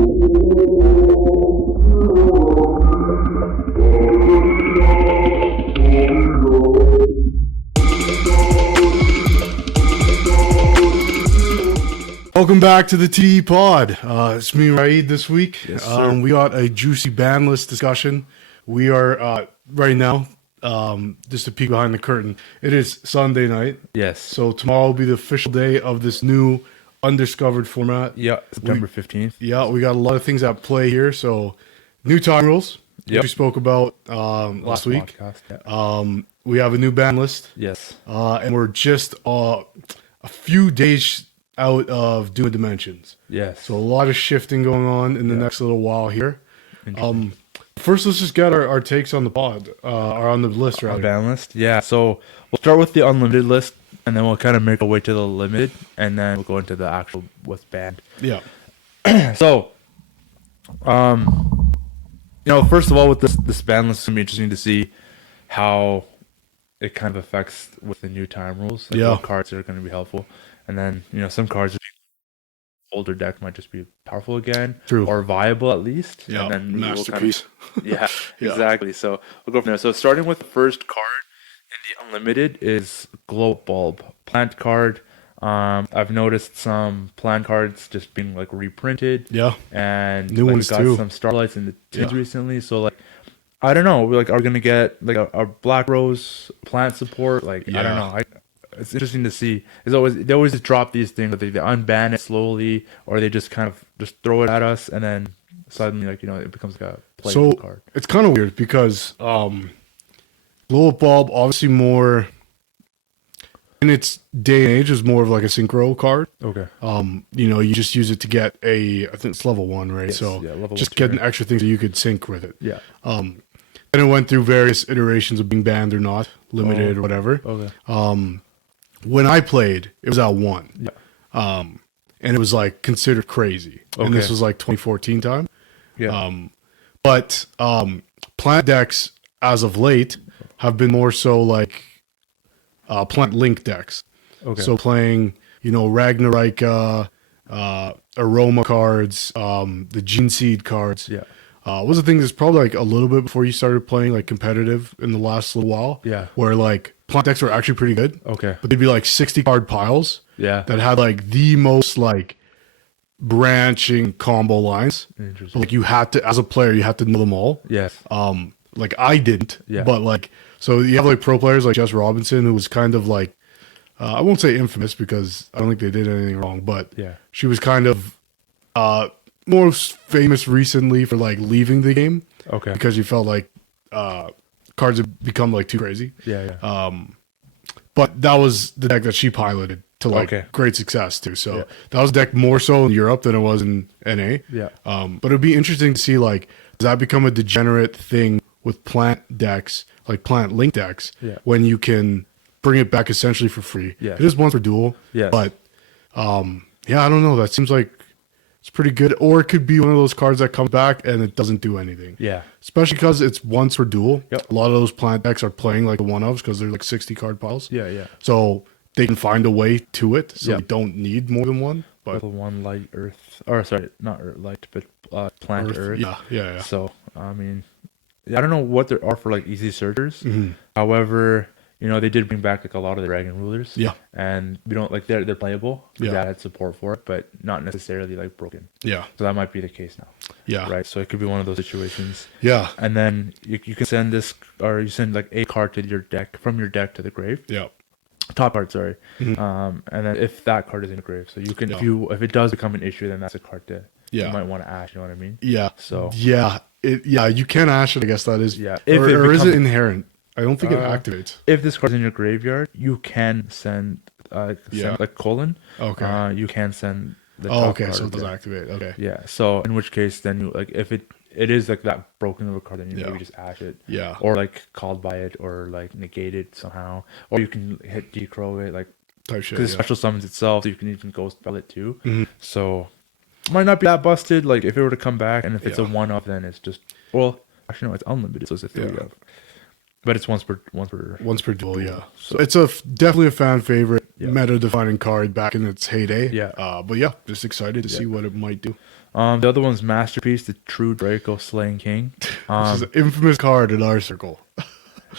Welcome back to the TDE pod. It's me, Raaid, this week. Yes, sir. We got a juicy Banlist discussion. We are, right now, just a peek behind the curtain. It is Sunday night. Yes. So tomorrow will be the official day of this new undiscovered format. Yeah, September 15th. Yeah, we got a lot of things at play here. So new time rules, which we spoke about last week. Podcast, We have a new Banlist. Yes. And we're just a few days out of Doom Dimensions. Yes. So a lot of shifting going on in the next little while here. First, let's just get our takes on the pod, or on the list, rather. Ban list? Yeah, so we'll start with the unlimited list, and then we'll kind of make our way to the limited, and then we'll go into the actual what's banned. Yeah. So, first of all, with this ban list, it's going to be interesting to see how it kind of affects with the new time rules. Like what cards are going to be helpful. And then, some cards, older deck might just be powerful again. True. Or viable at least. Yeah, and then masterpiece. Yeah, exactly. So we'll go from there. So starting with the first card in the unlimited is Glow Bulb. Plant card. I've noticed some plant cards just being like reprinted. Yeah. And new ones got too. some Starlights in the tins recently. So I don't know. Are we gonna get like a Black Rose plant support? I don't know. It's interesting to see. They always just drop these things. They unban it slowly, or they just kind of just throw it at us, and then suddenly it becomes like a playable card. It's kind of weird because Glow Bulb obviously more in its day and age is more of like a synchro card. Okay. You just use it to get I think it's level 1, right? Yes, So level just 1, getting extra things that you could sync with it. Yeah. And it went through various iterations of being banned or not, limited or whatever. Okay. When I played, it was at 1. Yeah. And it was considered crazy. Okay. And this was 2014 time. Yeah. But plant decks as of late have been more so plant link decks. Okay. So playing, Ragnarika, Aroma cards, the Gene Seed cards. Yeah. Was the thing that's probably a little bit before you started playing competitive in the last little while. Yeah. Where plant decks were actually pretty good. Okay. But they'd be 60 card piles. Yeah. That had the most branching combo lines. Interesting. You had to, as a player, you had to know them all. Yes. I didn't. Yeah. But so you have pro players like Jess Robinson, who was kind of I won't say infamous because I don't think they did anything wrong, but she was kind of more famous recently for leaving the game. Okay. Because you felt cards had become too crazy. Yeah. But that was the deck that she piloted to great success too. So that was a deck more so in Europe than it was in NA. Yeah. But it'd be interesting to see does that become a degenerate thing with plant decks, plant link decks, when you can bring it back essentially for free. Yeah. It is one for duel. Yes. But I don't know. That seems it's pretty good. Or it could be one of those cards that comes back and it doesn't do anything. Yeah. Especially because it's once for duel. Yep. A lot of those plant decks are playing the one-ofs because they're 60 card piles. Yeah. So they can find a way to it. So they don't need more than one. But level 1 light earth. Or sorry, not earth, light, but plant earth. Yeah. So, I don't know what there are for easy searchers. Mm-hmm. However, they did bring back a lot of the dragon rulers. Yeah. And we don't they're playable. Yeah. That had support for it, but not necessarily broken. Yeah. So that might be the case now. Yeah. Right. So it could be one of those situations. Yeah. And then you can send this, or you send a card to your deck from your deck to the grave. Yeah. Top card, sorry. Mm-hmm. And then if that card is in the grave, so you can if it does become an issue, then that's a card to you might want to ash. You know what I mean? Yeah. So you can ash it. I guess that is. Yeah. Or is it inherent? I don't think it activates. If this card's in your graveyard, you can send colon. Okay. You can send the top card. So it does activate. Okay. Yeah. So in which case, then you if it is that broken of a card, then you maybe just ash it. Yeah. Or called by it, or negate it somehow, or you can hit decrow it type shit. Because it special summons itself, so you can even ghost spell it too. Mm-hmm. So might not be that busted. If it were to come back, and if it's a one-off, then it's just actually no, it's unlimited, so it's a 3-off. But it's once per duel, yeah. So it's definitely a fan favorite, meta defining card back in its heyday. Yeah. But just excited to see what it might do. The other one's Masterpiece, the True Draco Slaying King. This is an infamous card in our circle.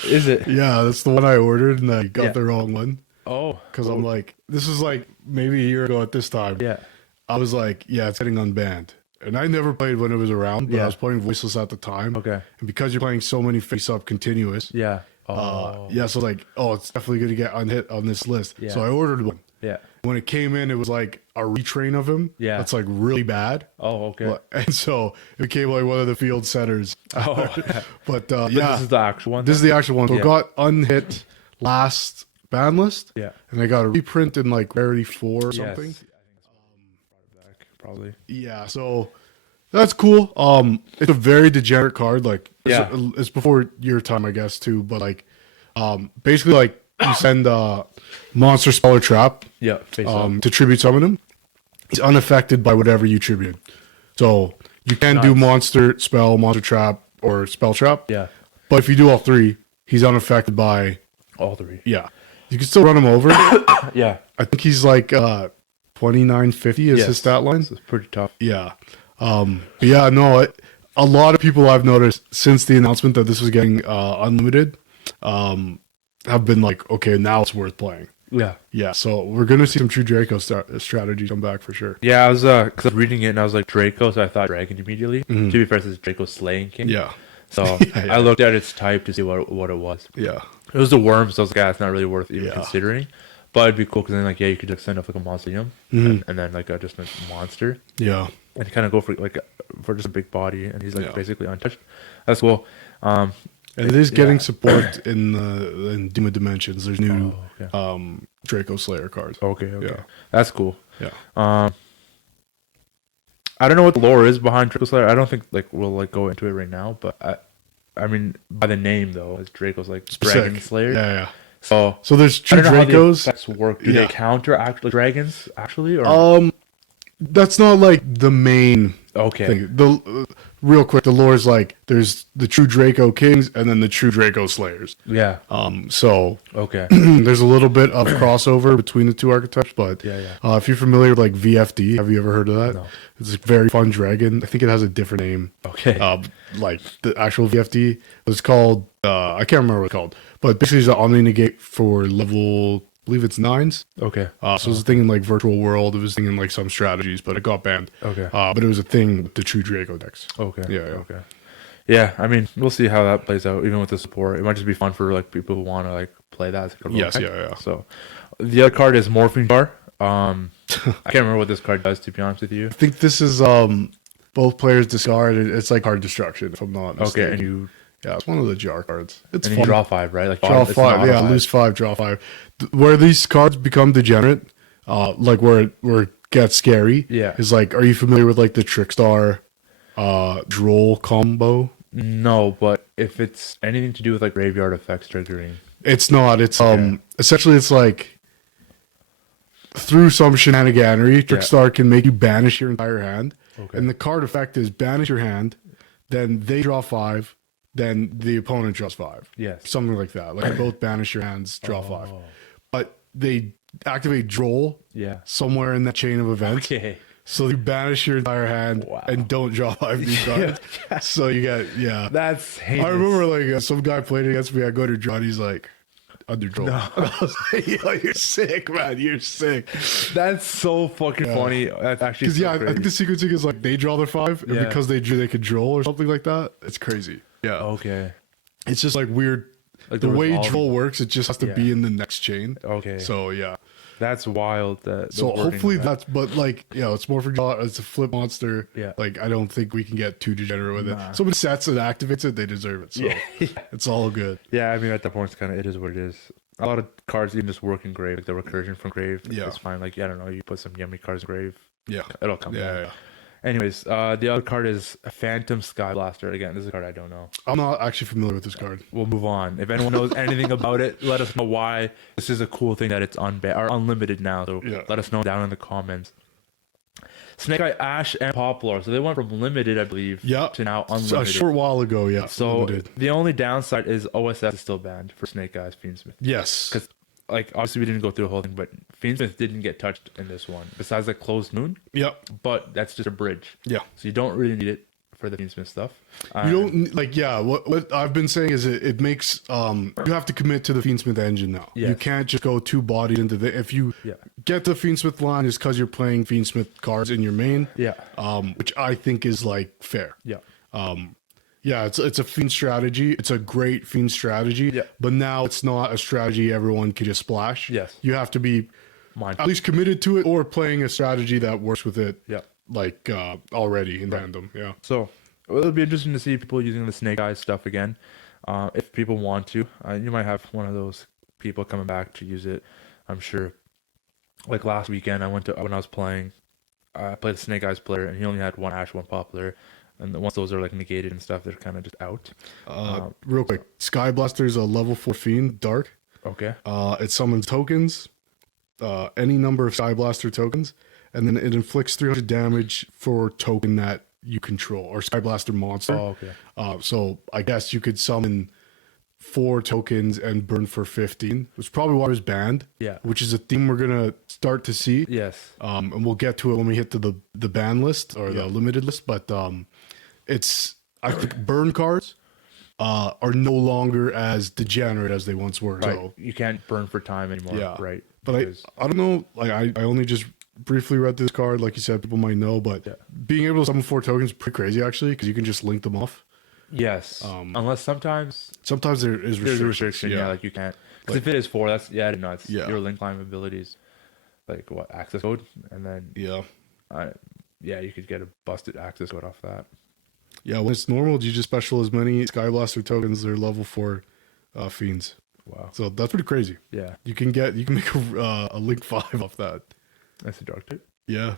Is it? Yeah, that's the one I ordered, and I got the wrong one. Oh. Because I'm like, this is like maybe a year ago at this time. Yeah. I was like, yeah, it's getting unbanned. And I never played when it was around, but I was playing Voiceless at the time. Okay. And because you're playing so many face-up continuous. Yeah. Yeah, so like, oh, it's definitely going to get unhit on this list. Yeah. So I ordered one. Yeah. When it came in, it was like a retrain of him. Yeah. That's like really bad. Oh, okay. And so it became like one of the field centers. Oh. But This is the actual one? This is the actual one. So Yeah. it got unhit last Banlist. Yeah. And I got a reprint in like Rarity 4 or something. Yes. I think it's back, probably. Yeah, so that's cool. It's a very degenerate card. Like, it's before your time, I guess, too. But like, basically, like you send monster spell or trap, face up. to tribute summon him. He's unaffected by whatever you tribute. So you can do monster spell, monster trap, or spell trap. Yeah. But if you do all three, he's unaffected by all three. Yeah, you can still run him over. Yeah. I think he's like 2950 is his stat line. So it's pretty tough. Yeah. But yeah, no, a lot of people I've noticed since the announcement that this was getting unlimited have been like, okay, now it's worth playing. Yeah. Yeah, so we're going to see some true Draco strategy come back for sure. Yeah, I was cause I was reading it and I was like Draco, so I thought Dragon immediately. To be fair, it's Draco Slaying King. Yeah. So I looked at its type to see what it was. Yeah. It was the worm, so I was like, it's not really worth even considering. But it'd be cool because then, like, you could just send up like a Mausoleum and then like just a monster. Yeah. And kind of go for just a big body, and he's like basically untouched. That's cool. And it is getting support in Doom of Dimensions. There's new Draco Slayer cards. Okay. Yeah. That's cool. Yeah. I don't know what the lore is behind Draco Slayer. I don't think we'll go into it right now, but I mean by the name though, it's Draco's like Dragon Slayer. Yeah. So there's two I don't know Dracos. how the effects work. Do they counter actual dragons actually, or that's not like the main thing. Real quick, the lore is like there's the true Draco Kings and then the true Draco Slayers. Yeah. So okay. There's a little bit of crossover between the two archetypes, but if you're familiar with like VFD, have you ever heard of that? No. It's a very fun dragon. I think it has a different name. Okay. Like the actual VFD, it's called I can't remember what it's called, but basically it's an Omni Negate for level, I believe it's 9s. Okay. So it was a thing in like Virtual World. It was a thing in like some strategies, but it got banned. Okay. But it was a thing with the true Draco decks. Okay. Yeah. Okay. Yeah, I mean, we'll see how that plays out, even with the support. It might just be fun for like people who want to like play that. Yes. Yeah. So, the other card is Morphing Jar. I can't remember what this card does, to be honest with you. I think this is both players discard. It's like card destruction, if I'm not mistaken. Okay, and you. Yeah, it's one of the jar cards. It's and fun. You draw 5, right? Like draw 5. Yeah, lose 5, draw 5. Where these cards become degenerate, like where it gets scary. Yeah. Is like, are you familiar with like the Trickstar Droll combo? No, but if it's anything to do with like graveyard effects triggering, it's not. It's essentially it's like through some shenaniganery, Trickstar can make you banish your entire hand, and the card effect is banish your hand, then they draw 5, then the opponent draws 5. Yes, something like that. Like both banish your hands, draw 5, but they activate Droll. Somewhere in that chain of events. Okay. So you banish your entire hand and don't draw 5 new cards. So you get That's heinous. I remember like some guy played against me. I go to draw and he's like under draw. No. I was like, yo, you're sick, man. You're sick. That's so fucking funny. That's actually because I think the sequencing is like they draw their 5 and because they drew they could draw or something like that. It's crazy. Yeah. Okay. It's just like weird. Like the way draw works, it just has to be in the next chain. Okay. So yeah. That's wild. So hopefully that's, but like, it's more for draw. It's a flip monster. Yeah. Like, I don't think we can get too degenerate with it. Somebody sets and activates it, they deserve it. So it's all good. Yeah, I mean, at that point, it is what it is. A lot of cards even just work in grave, like the recursion from grave. Yeah. It's fine. Like, I don't know, you put some yummy cards in grave. Yeah. It'll come down. Yeah. Anyways, the other card is Phantom Sky Blaster. Again, this is a card I don't know. I'm not actually familiar with this card. We'll move on. If anyone knows anything about it, let us know why. This is a cool thing that it's unlimited now. So let us know down in the comments. Snake Eye, Ash, and Poplar. So they went from limited, I believe, to now unlimited. A short while ago, yeah. So the only downside is OSS is still banned for Snake Eyes Fiendsmith. Yes. Because like obviously we didn't go through the whole thing, but Fiendsmith didn't get touched in this one, besides like Closed Moon. Yep. But that's just a bridge. Yeah. So you don't really need it for the Fiendsmith stuff. You don't like, yeah. What I've been saying is it makes you have to commit to the Fiendsmith engine now. Yes. You can't just go two bodies into the. If you get the Fiendsmith line, is because you're playing Fiendsmith cards in your main. Yeah. Which I think is like fair. Yeah. Yeah, it's a Fiend strategy. It's a great Fiend strategy. Yeah. But now it's not a strategy everyone can just splash. Yes. You have to be Mindful. at least committed to it or playing a strategy that works with it. Yeah. Like already in random. Yeah. So it'll be interesting to see people using the Snake Eyes stuff again. If people want to, you might have one of those people coming back to use it. I'm sure. Like last weekend, when I was playing, I played the Snake Eyes player, and he only had one Ash, one Pop player. And once those are like negated and stuff, they're kind of just out. Real quick, Sky Blaster is a level 4 Fiend, Dark. Okay. It summons tokens, any number of Sky Blaster tokens, and then it inflicts 300 damage for token that you control, or Sky Blaster monster. Oh, okay. So I guess you could summon 4 tokens and burn for 15, which is probably why it was banned. Yeah. Which is a theme we're gonna start to see. Yes. And we'll get to it when we hit to the ban list or the limited list. But I think burn cards are no longer as degenerate as they once were. Right. So You can't burn for time anymore. yeah, Right. But I don't know. Like I only just briefly read this card. Like you said, people might know, but being able to summon 4 tokens is pretty crazy actually, because you can just link them off. Yes. Unless sometimes there is there's a restriction. Yeah. Like you can't. Because if it is 4, that's nuts. Yeah. Your link climb abilities, like what access code, and then you could get a busted access code off that. Yeah, when it's normal, you just special as many Sky Blaster tokens. They're level 4 fiends. Wow. So that's pretty crazy. Yeah. You can make a link 5 off that. That's a dark type. Yeah.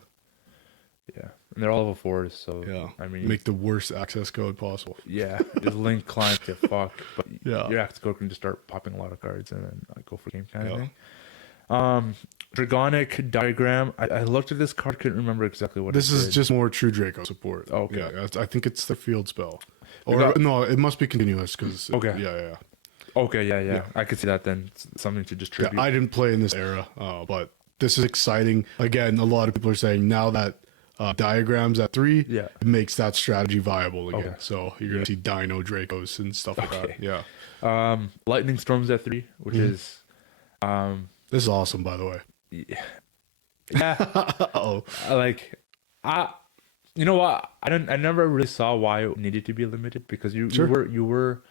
Yeah. And they're all level 4s, so Yeah. I mean, make the worst access code possible. yeah, just link climb to fuck, but Yeah. your access code can just start popping a lot of cards and then go for game kind of thing. Dragonic Diagram. I looked at this card, couldn't remember exactly what This it is did. just more True Draco support. Okay. Yeah, I think it's the field spell. Or no, it must be continuous because Okay. Yeah. Okay, yeah. I could see that then. It's something to just tribute. Yeah, I didn't play in this era, but this is exciting. Again, a lot of people are saying now that diagrams at 3, it makes that strategy viable again. Okay. So you're gonna see Dino Dracos and stuff like that. Yeah. Lightning Storms at 3, which is this is awesome, by the way. Yeah. You know what? I never really saw why it needed to be limited, because you were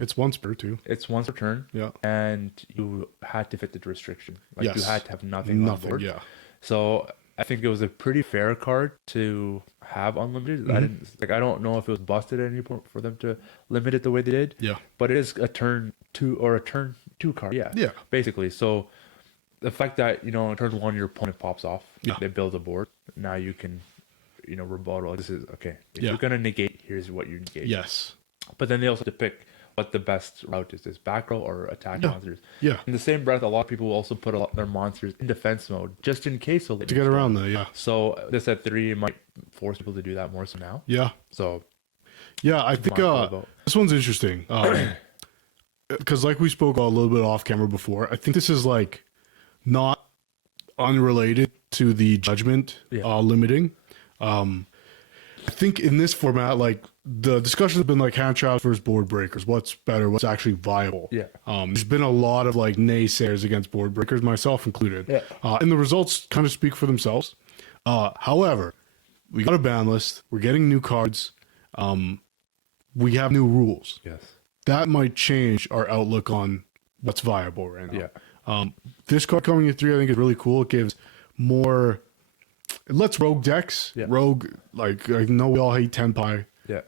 it's once per too. It's once per turn. Yeah. And you had to fit the restriction. Like yes. you had to have nothing on board. Yeah. So I think it was a pretty fair card to have unlimited. Mm-hmm. I don't know if it was busted at any point for them to limit it the way they did. Yeah. But it is a turn 2 or a turn 2 card. Yeah. Yeah. Basically. So the fact that, in turn 1 your opponent pops off, they build a board. Now you can, rebuttal. This is okay. If you're gonna negate, here's what you negate. Yes. But then they also have to pick what the best route is back row or attack monsters. Yeah. In the same breath, a lot of people will also put their monsters in defense mode just in case to get around that. Yeah. So this at 3 might force people to do that more so now. Yeah. So yeah, I think this one's interesting because like we spoke a little bit off camera before, I think this is like not unrelated to the judgment limiting. I think in this format, like the discussion has been like hand traps versus board breakers. What's better? What's actually viable? Yeah. There's been a lot of like naysayers against board breakers, myself included. Yeah. And the results kind of speak for themselves. However, we got a ban list. We're getting new cards. We have new rules. Yes. That might change our outlook on what's viable right now. Yeah. This card coming in 3, I think is really cool. It gives more. It lets rogue decks, rogue, like I know we all hate Tenpai. Yeah.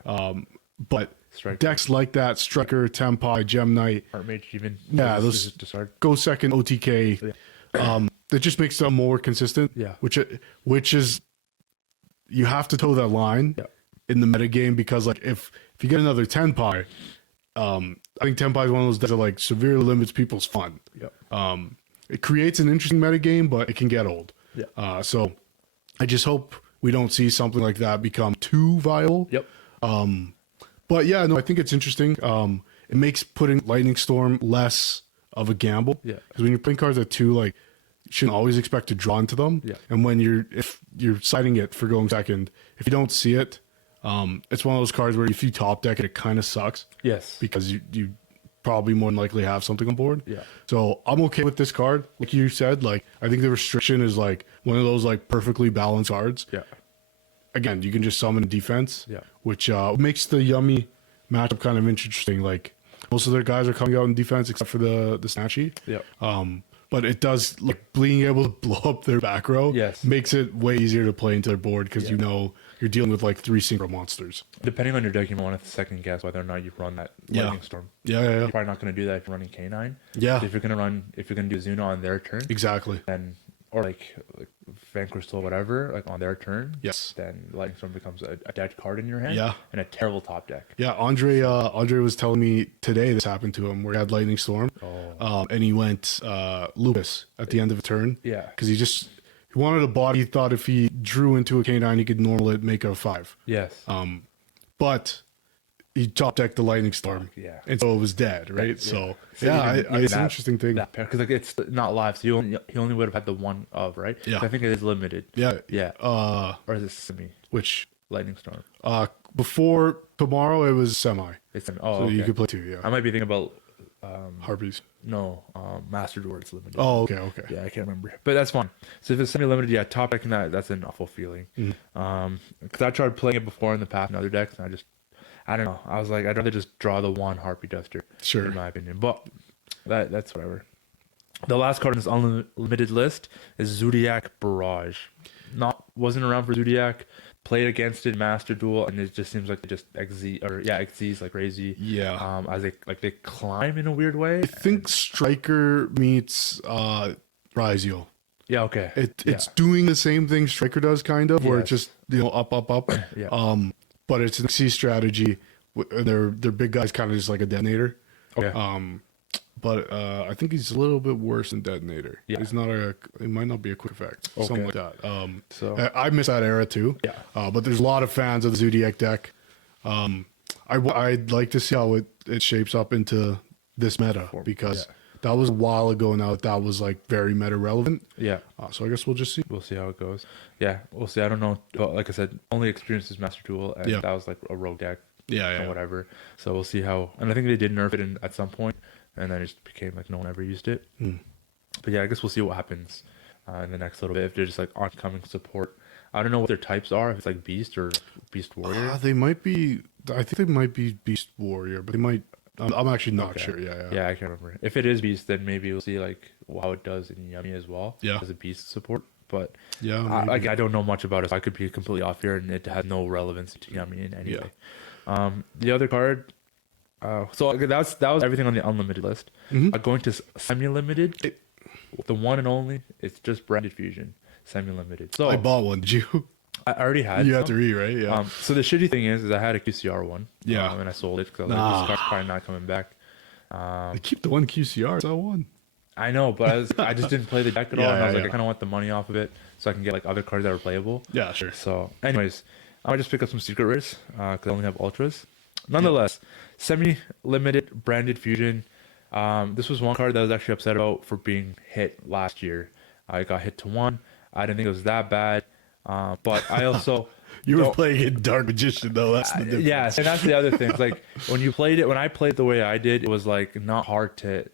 But Striker. Decks like that, Striker, Tenpai, Gem Knight. Archmage even. Yeah, those go second OTK. Yeah. That just makes them more consistent. Yeah. Which is, you have to toe that line in the metagame, because like if you get another Tenpai, I think Tenpai is one of those decks that like severely limits people's fun. Yep. It creates an interesting metagame, but it can get old. Yeah. So I just hope we don't see something like that become too viable. Yep. But yeah, no, I think it's interesting. It makes putting Lightning Storm less of a gamble. Yeah. Because when you're playing cards at 2, like, you shouldn't always expect to draw into them. Yeah. And if you're citing it for going second, if you don't see it, it's one of those cards where if you top deck it, it kind of sucks. Yes. Because you probably more than likely have something on board. Yeah. So I'm okay with this card. Like you said, like, I think the restriction is like one of those like perfectly balanced cards. Yeah. Again, you can just summon defense. Yeah. Which makes the Yummy matchup kind of interesting. Like, most of their guys are coming out in defense except for the Snatchy. Yeah. But it does, like, being able to blow up their back row Yes. makes it way easier to play into their board because Yeah. you know you're dealing with like 3 synchro monsters. Depending on your deck, you might want to second guess whether or not you run that Lightning Storm. Yeah. You're probably not going to do that if you're running K9. Yeah. So if you're going to do Zuna on their turn, Exactly. then or like Van Crystal, whatever, like on their turn, Yes. then Lightning Storm becomes a dead card in your hand. Yeah. And a terrible top deck. Yeah, Andre was telling me today this happened to him where he had Lightning Storm, and he went Lupus at the end of a turn. Yeah. Because he wanted a bot. He thought if he drew into a K9, he could normal it, make it a 5. Yes. But he top decked the Lightning Storm. Yeah. And so it was dead, right? So So yeah, even it's an that- interesting thing. That pair, because like it's not live, so he only would have had the one of, right? Yeah. So I think it is limited. Yeah. Yeah. Or is it semi Which Lightning Storm? before tomorrow it was semi. It's semi. So Oh, okay. you could play 2, yeah. I might be thinking about Harpies. Master Duel. It's limited. Oh, okay. Yeah, I can't remember, but that's fine. So if it's semi-limited, yeah, top decking that's an awful feeling. Because I tried playing it before in the past in other decks, and I don't know. I was like, I'd rather just draw the one Harpy Duster. Sure. In my opinion, but that's whatever. The last card in this unlimited list is Zodiac Barrage. Wasn't around for Zodiac. Played against it, Master Duel, and it just seems like they just Xyz like crazy. Yeah. As they climb in a weird way. I think Striker meets Raaid. Yeah. Okay. It's doing the same thing Striker does, kind of, where it's Yes. just up. Yeah. But it's an C strategy. And their big guy's kind of just like a detonator. Okay. But I think he's a little bit worse than detonator. Yeah. He's not it might not be a quick effect. Something like that. So I miss that era too. Yeah. But there's a lot of fans of the Zodiac deck. I'd like to see how it shapes up into this meta because that was a while ago now that was like very meta relevant. Yeah. So I guess we'll just see. We'll see how it goes. Yeah, we'll see. I don't know. Like I said, only experience is Master Duel, and that was like a rogue deck. Yeah. Or whatever. So we'll see how. And I think they did nerf it at some point, and then it just became like no one ever used it. But yeah, I guess we'll see what happens in the next little bit. If they're just like oncoming support. I don't know what their types are. If it's like Beast or Beast Warrior. They might be. I think they might be Beast Warrior, but they might. I'm actually not sure. Yeah. I can't remember. If it is Beast, then maybe we'll see like how it does in Yummy as well. Yeah. As a Beast support. But yeah, I don't know much about it. So I could be completely off here, and it had no relevance to Yummy in any way. The other card. So that was everything on the unlimited list. Going to semi-limited, the one and only. It's just Branded Fusion, semi-limited. So I bought one. Did you? I already had. You had to right? Yeah. So the shitty thing is I had a QCR one. Yeah. And I sold it because I was like, this card's probably not coming back. I keep the one QCR. It's that one. I know, but I just didn't play the deck at all. Yeah, And I was like, yeah. I kind of want the money off of it so I can get like other cards that are playable. Yeah, sure. So, anyways, I might just pick up some secret rares because I only have ultras. Nonetheless, semi-limited Branded Fusion. This was one card that I was actually upset about for being hit last year. I got hit to 1. I didn't think it was that bad, but I also You were playing in Dark Magician though. That's the difference. yeah, and that's the other thing. It's like when I played the way I did, it was like not hard to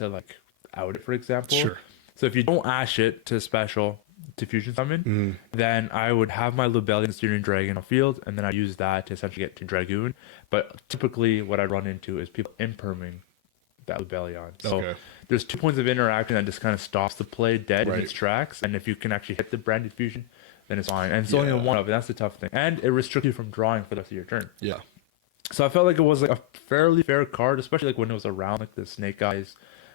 like out it, for example. Sure. So if you don't ash it to special to fusion summon, then I would have my Lubellion Steering Dragon on field, and then I use that to essentially get to Dragoon. But typically, what I run into is people imperming that Lubellion. So there's 2 points of interaction that just kind of stops the play dead in its tracks. And if you can actually hit the Branded Fusion, then it's fine. And it's only one of it. That's the tough thing. And it restricts you from drawing for the rest of your turn. Yeah. So I felt like it was like a fairly fair card, especially like when it was around like the Snake Eyes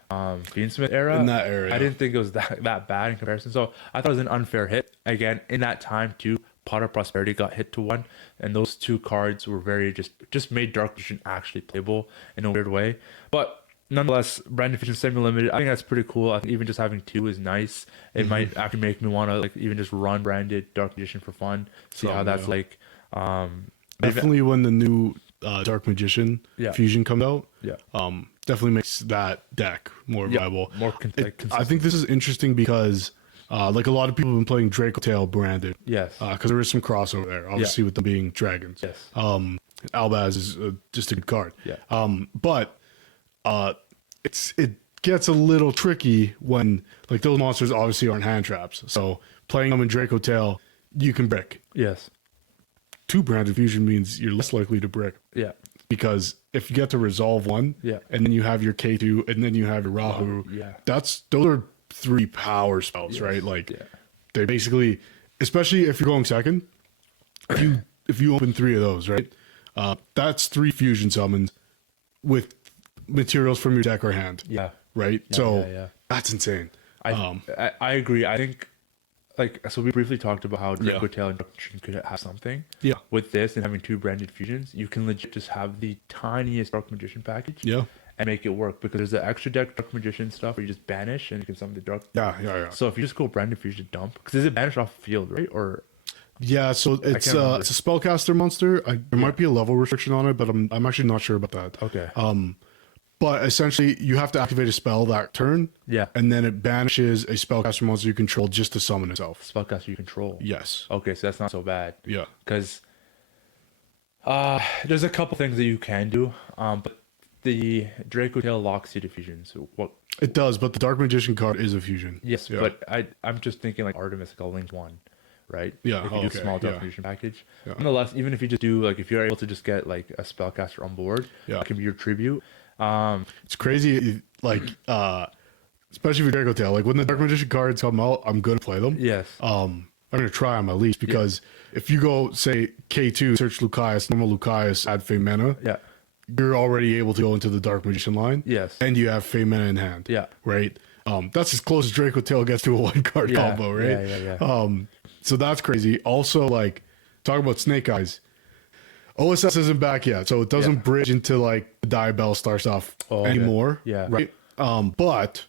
Fiendsmith era. In that era, I didn't think it was that bad in comparison. So I thought it was an unfair hit. Again, in that time too, Pot of Prosperity got hit to 1, and those 2 cards were very just made Dark Vision actually playable in a weird way. But nonetheless, Branded Fusion semi-limited, I think that's pretty cool. I think even just having 2 is nice. It might actually make me want to like even just run Branded Dark Magician for fun, see how that's like. Definitely when the new Dark Magician fusion comes out. Yeah. definitely makes that deck more viable. More consistent. I think this is interesting because like a lot of people have been playing Draco Tail branded. Yes. Because there is some crossover there, obviously with them being dragons. Yes. Albaz is just a good card. Yeah. But it gets a little tricky when like those monsters obviously aren't hand traps. So playing them in Draco Tail, you can brick. Yes. 2 branded fusion means you're less likely to brick. Yeah. Because if you get to resolve 1, yeah, and then you have your K2, and then you have your Rahu, those are 3 power spells, right? Like they basically, especially if you're going second, if you open 3 of those, right? That's 3 fusion summons with materials from your deck or hand. Yeah. Right. So that's insane. I agree. I think. Like, so we briefly talked about how Draco Tail and Dark Magician could have something. Yeah. With this and having 2 branded fusions, you can legit just have the tiniest Dark Magician package. Yeah. And make it work because there's the extra deck Dark Magician stuff where you just banish and you can summon the Dark. Yeah. So if you just go branded fusion dump, because is it banished off the field, right? Or yeah, so it's a spellcaster monster. There might be a level restriction on it, but I'm actually not sure about that. Okay. But essentially, you have to activate a spell that turn. Yeah. And then it banishes a spellcaster monster you control just to summon itself. Spellcaster you control. Yes. Okay, so that's not so bad. Yeah. Because there's a couple things that you can do, but the Draco Tail locks you to fusion. So what? It does, but the Dark Magician card is a fusion. Yes, but I'm just thinking like Artemis, like a linked one, right? Yeah. If you do small Dark Magician package. Yeah. Nonetheless, even if you just do like if you're able to just get like a spellcaster on board, that can be your tribute. It's crazy, like especially with Draco Tail. Like when the Dark Magician cards come out, I'm gonna play them. Yes. I'm gonna try them at least because if you go say K2, search Lucaeus, normal Lucaeus, add Fey Mana. Yeah. You're already able to go into the Dark Magician line. Yes. And you have Fey Mana in hand. Yeah. Right. That's as close as Draco Tail gets to a 1-card combo, right? Yeah. So that's crazy. Also, like talk about Snake Eyes. OSS isn't back yet, so it doesn't bridge into like the Diabell Star stuff anymore. Yeah. Right. But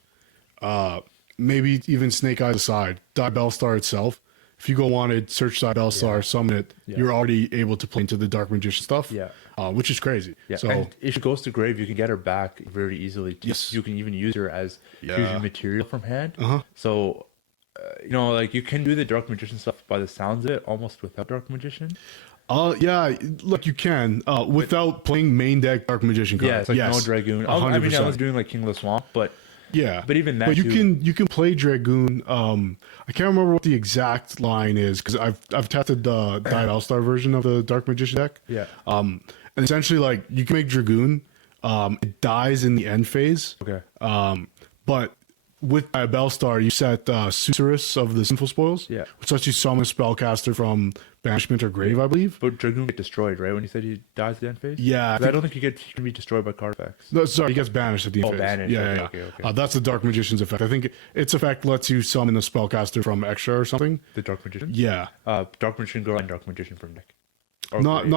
maybe even Snake Eyes aside, Diabell Star itself, if you go on it, search Diabell Star, summon it, you're already able to play into the Dark Magician stuff. Yeah. Which is crazy. Yeah. So and if she goes to grave, you can get her back very easily. Yes. You can even use her as fusion material from hand. Uh-huh. So, like you can do the Dark Magician stuff by the sounds of it, almost without Dark Magician. Yeah, look, you can without playing main deck Dark Magician cards. Yeah, it's like no Dragoon. 100%. I mean, I was doing like King of the Swamp, but but even that. But you can play Dragoon. I can't remember what the exact line is because I've tested the Diabell Star version of the Dark Magician deck. Yeah. And essentially, like you can make Dragoon. It dies in the end phase. Okay. But with Diabell Star, you set Susurrus of the Sinful Spoils. Yeah. Which lets you summon a spellcaster from banishment or grave, I believe. But Dragoon get destroyed, right? When you said he dies at the end phase? Yeah. I don't think he can be destroyed by card effects. No, sorry, he gets banished at the end phase. Banished. Yeah. Okay. That's the Dark Magician's effect. I think its effect lets you summon a spellcaster from extra or something. The Dark Magician? Yeah. Dark Magician Girl and Dark Magician from Nick. Not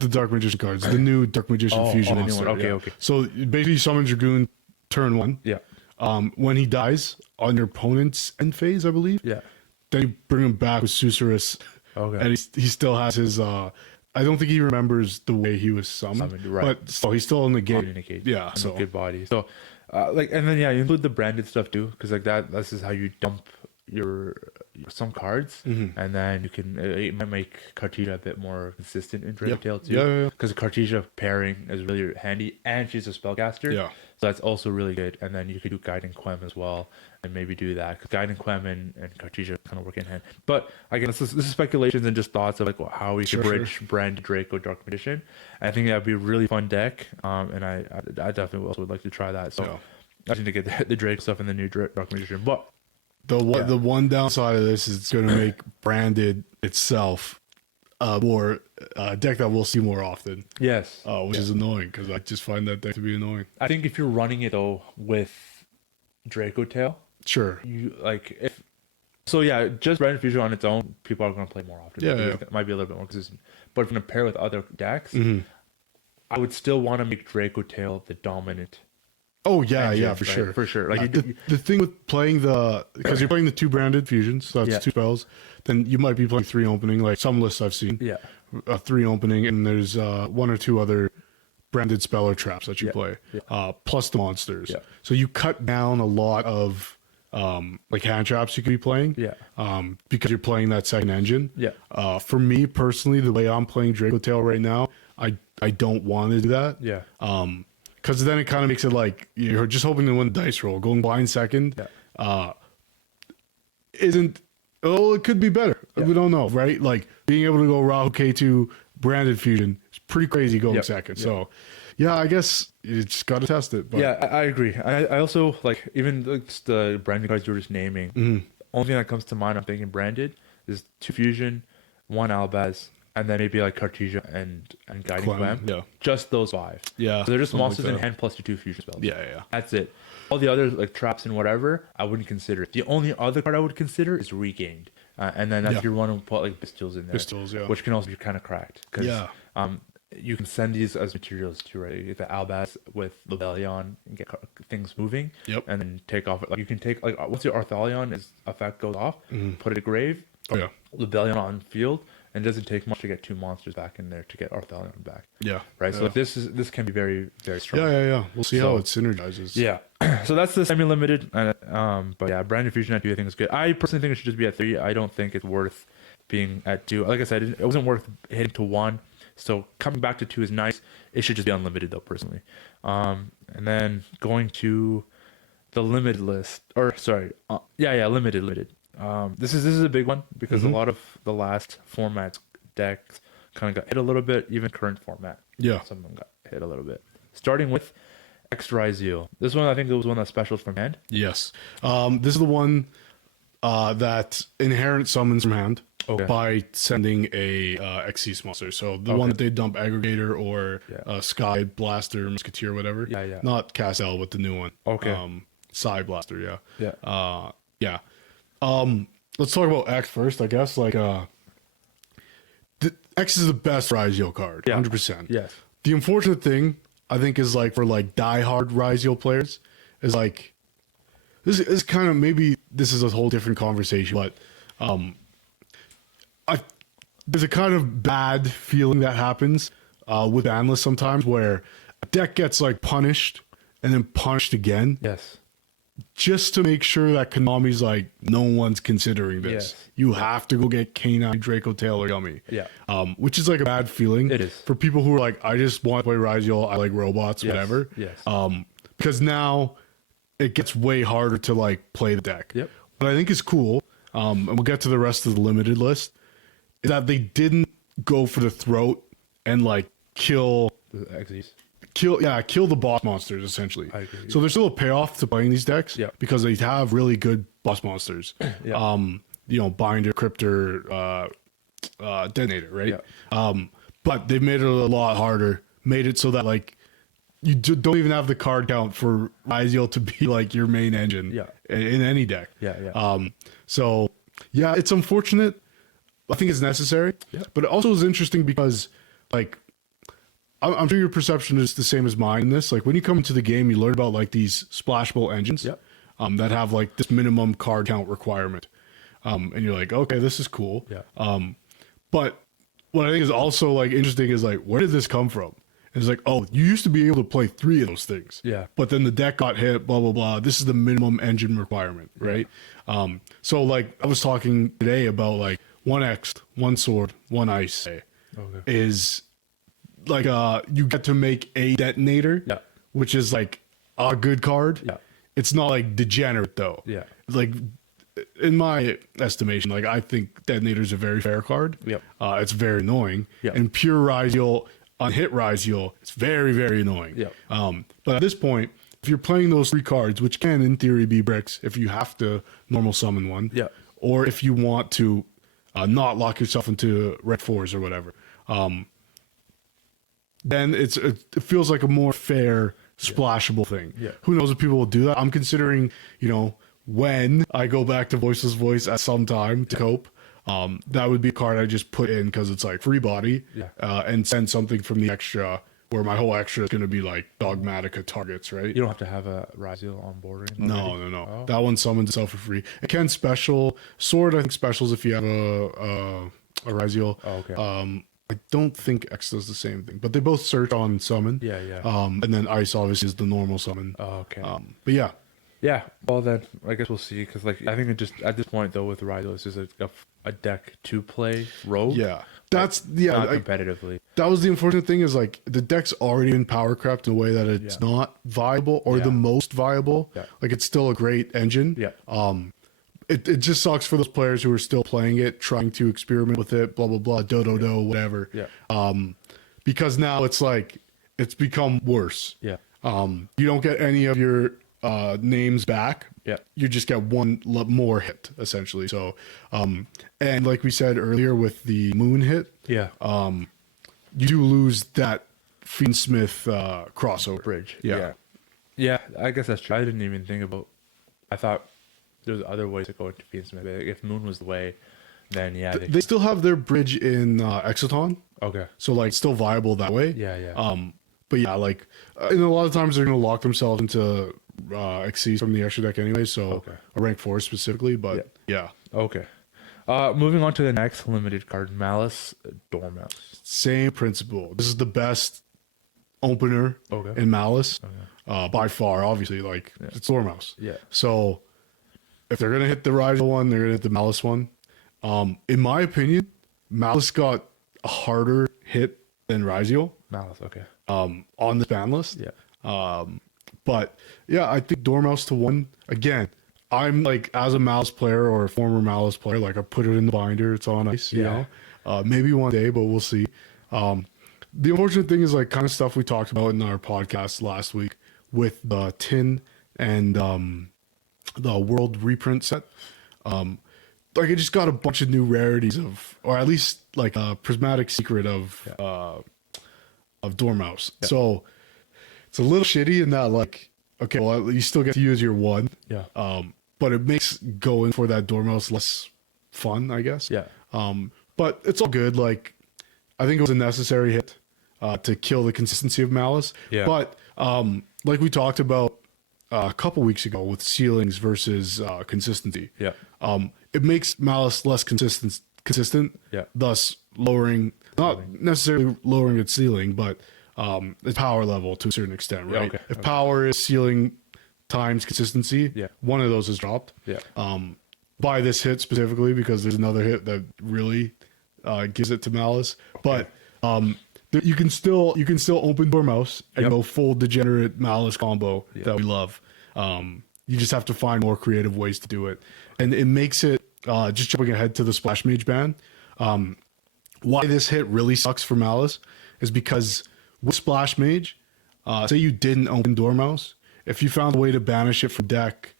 the Dark Magician cards. The new Dark Magician fusion monster. Okay. So basically, you summon Dragoon turn 1. Yeah. When he dies on your opponent's end phase, I believe. Yeah. Then you bring him back with Susurus. Okay. And he still has his. I don't think he remembers the way he was summoned. Right. But still, he's still in the game. Yeah. So good body. So, and then you include the branded stuff too, because like that. This is how you dump your some cards, and then you can it might make Cartesia a bit more consistent in Draco Tail too. Because Cartesia pairing is really handy, and she's a spellcaster. Yeah. So that's also really good. And then you could do Guide and Quem as well, and maybe do that because Guide and Quem and Cartesia kind of work in hand. But again, this is speculations and just thoughts of like how we could bridge brand Draco Dark Magician. I think that'd be a really fun deck, and I definitely also would like to try that. So I need to get the Draco stuff and the new Dark Magician, but. The one downside of this is it's going to make branded itself more deck that we'll see more often. Yes, which is annoying because I just find that deck to be annoying. I think if you're running it though with Draco Tail, sure, you just branded fusion on its own, people are going to play more often. It might be a little bit more consistent. But if you're going to pair with other decks, I would still want to make Draco Tail the dominant. Oh yeah, for sure. Like the thing with playing because you're playing the 2 branded fusions, so that's 2 spells. Then you might be playing 3 opening, like some lists I've seen. Yeah, 3 opening, and there's 1 or 2 other branded speller traps that you play, plus the monsters. Yeah. So you cut down a lot of like hand traps you could be playing. Yeah. Because you're playing that second engine. Yeah. For me personally, the way I'm playing Draco Tail right now, I don't want to do that. Yeah. Because then it kind of makes it like you're just hoping to win the dice roll. Going blind second, isn't. Oh, it could be better. Yeah. We don't know, right? Like being able to go Rahu K2 branded fusion is pretty crazy going second. So, yeah, I guess you just got to test it. But. Yeah, I agree. I also like even the branded cards you were just naming. Only thing that comes to mind, I'm thinking branded is 2 fusion, 1 Albaz, and then maybe like Cartesia and Guiding Clam. Yeah, just those 5. Yeah, so they're just monsters in hand plus your 2 fusion spells. Yeah. That's it. All the other like traps and whatever, I wouldn't consider. The only other card I would consider is Regained, and then that's your one to put like pistols in there, which can also be kind of cracked. You can send these as materials too, right? You get the Albaz with Lebellion and get things moving, and then take off. Like you can take like once your Arthalion effect goes off, put it at grave. Lebellion on field. And it doesn't take much to get 2 monsters back in there to get Arthalion back. Yeah. Right. So this can be very, very strong. Yeah. We'll see how it synergizes. Yeah. So that's the semi-limited. But yeah, branded fusion at 2 I think is good. I personally think it should just be at 3. I don't think it's worth being at 2. Like I said, it wasn't worth hitting to 1. So coming back to 2 is nice. It should just be unlimited though, personally. And then going to the limited list, or sorry, limited. This is a big one because a lot of the last format decks kind of got hit a little bit, even current format. Yeah. Some of them got hit a little bit. Starting with X-Rizio. This one, I think it was one that's special from hand. Yes. This is the one that inherent summons from hand by sending a Xyz monster. So the one that they dump Aggregator or Sky Blaster, Musketeer, whatever. Yeah. Not Castle, but the new one. Okay. Psy Blaster, yeah. Let's talk about X first, I guess. Like, X is the best Rizio card, 100%. Yes. The unfortunate thing, I think, is like for like diehard Rizio players, is like this is kind of maybe this is a whole different conversation, but there's a kind of bad feeling that happens with Banlist sometimes, where a deck gets like punished and then punished again. Yes. Just to make sure that Konami's like, no one's considering this. Yes. You have to go get Canine, Draco Tail, or Yummy. Yeah. Which is like a bad feeling. It is. For people who are like, I just want to play Rizio, I like robots, whatever. Yes. Because now it gets way harder to like play the deck. Yep. What I think is cool, and we'll get to the rest of the limited list, is that they didn't go for the throat and like kill the Xyz. Kill the boss monsters essentially. I agree. So there's still a payoff to playing these decks because they have really good boss monsters. Binder, Cryptor, Detonator, right? Yeah. But they've made it a lot harder. Made it so that like you don't even have the card count for Rizio to be like your main engine in any deck. So yeah, it's unfortunate. I think it's necessary, but it also is interesting because like. I'm sure your perception is the same as mine in this. Like when you come into the game, you learn about like these splashable engines that have like this minimum card count requirement, and you're like, okay, this is cool. Yeah. But what I think is also like interesting is like, where did this come from? And it's like, oh, you used to be able to play 3 of those things. Yeah. But then the deck got hit. Blah blah blah. This is the minimum engine requirement, right? Yeah. So like I was talking today about like 1 X, 1 sword, 1 ice is. Like you get to make a detonator, which is like a good card. Yeah. It's not like degenerate though. Yeah. Like in my estimation, like I think detonator's a very fair card. Yep. It's very annoying. Yeah. And pure Rizio on hit Rizio, it's very, very annoying. Yeah. But at this point, if you're playing those 3 cards, which can in theory be bricks if you have to normal summon one. Yeah. Or if you want to not lock yourself into red 4s or whatever. Then it feels like a more fair, splashable thing. Yeah. Who knows if people will do that? I'm considering, when I go back to Voiceless Voice at some time to cope, that would be a card I just put in because it's like free body and send something from the extra where my whole extra is going to be like Dogmatica targets, right? You don't have to have a Rizio onboarding. No. Oh. That one summons itself for free. It can special. Sword, I think specials if you have a Rizio. Oh, okay. I don't think X does the same thing, but they both search on summon. Yeah. And then Ice obviously is the normal summon. Oh, okay. But yeah. Yeah, well then, I guess we'll see, because like I think it just at this point though with Raaid, it's just a deck to play Rogue. Yeah, that's not competitively. That was the unfortunate thing, is like the deck's already been power crept in a way that it's not viable or the most viable. Yeah. Like it's still a great engine. Yeah. It just sucks for those players who are still playing it, trying to experiment with it, blah blah blah, do whatever. Yeah. Because now it's like it's become worse. Yeah. You don't get any of your names back. Yeah. You just get one more hit essentially. So and like we said earlier with the moon hit, Yeah. you do lose that Fiendsmith crossover Bridge. Yeah. Yeah, I guess that's true. I didn't even think about, I thought there's other ways to go into Fiendsmith. If Moon was the way, then yeah. They still have their bridge in Exoton. Okay. So like still viable that way. Yeah. But yeah, like and a lot of times they're going to lock themselves into Xyz from the extra deck anyway, so a rank 4 specifically, but yeah. Okay. Moving on to the next limited card, Malice Dormouse. Same principle. This is the best opener in Malice by far, obviously. Like it's Dormouse. Yeah. So if they're gonna hit the Rigel one, they're gonna hit the Malice one. In my opinion, Malice got a harder hit than Raiziel. Malice, okay. On the ban list. Yeah. But yeah, I think Dormouse to 1. Again, I'm like, as a Malice player or a former Malice player, like I put it in the binder, it's on ice, you know. Maybe one day, but we'll see. The unfortunate thing is like kind of stuff we talked about in our podcast last week with the tin and the world reprint set. Like it just got a bunch of new rarities of, or at least like a prismatic secret of Dormouse. Yeah. So it's a little shitty in that, like, okay, well, you still get to use your 1. Yeah. But it makes going for that Dormouse less fun, I guess. Yeah. But it's all good. Like, I think it was a necessary hit to kill the consistency of Malice. Yeah. But like we talked about a couple weeks ago with ceilings versus consistency. Yeah. It makes Malice less consistent. Yeah. Thus lowering, not necessarily lowering its ceiling, but its power level to a certain extent, right? Okay. If power is ceiling times consistency, one of those is dropped. Yeah. By this hit specifically, because there's another hit that really gives it to Malice. But you can still open Dormouse and go full degenerate Malice combo that we love. You just have to find more creative ways to do it, and it makes it just jumping ahead to the Splash Mage ban. Why this hit really sucks for Malice is because with Splash Mage, say you didn't open Dormouse, if you found a way to banish it from deck,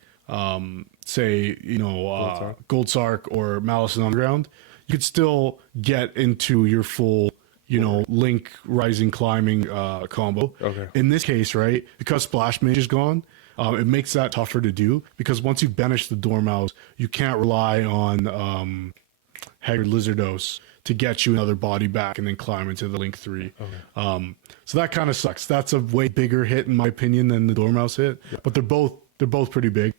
say, you know, Gold Sark or Malice in Underground, you could still get into your full, you know, Link Rising Climbing combo. Okay. In this case, right, because Splash Mage is gone, it makes that tougher to do, because once you banish the Dormouse, you can't rely on Haggard Lizardos to get you another body back and then climb into the Link 3. Okay. So that kind of sucks. That's a way bigger hit in my opinion than the Dormouse hit, but they're both pretty big.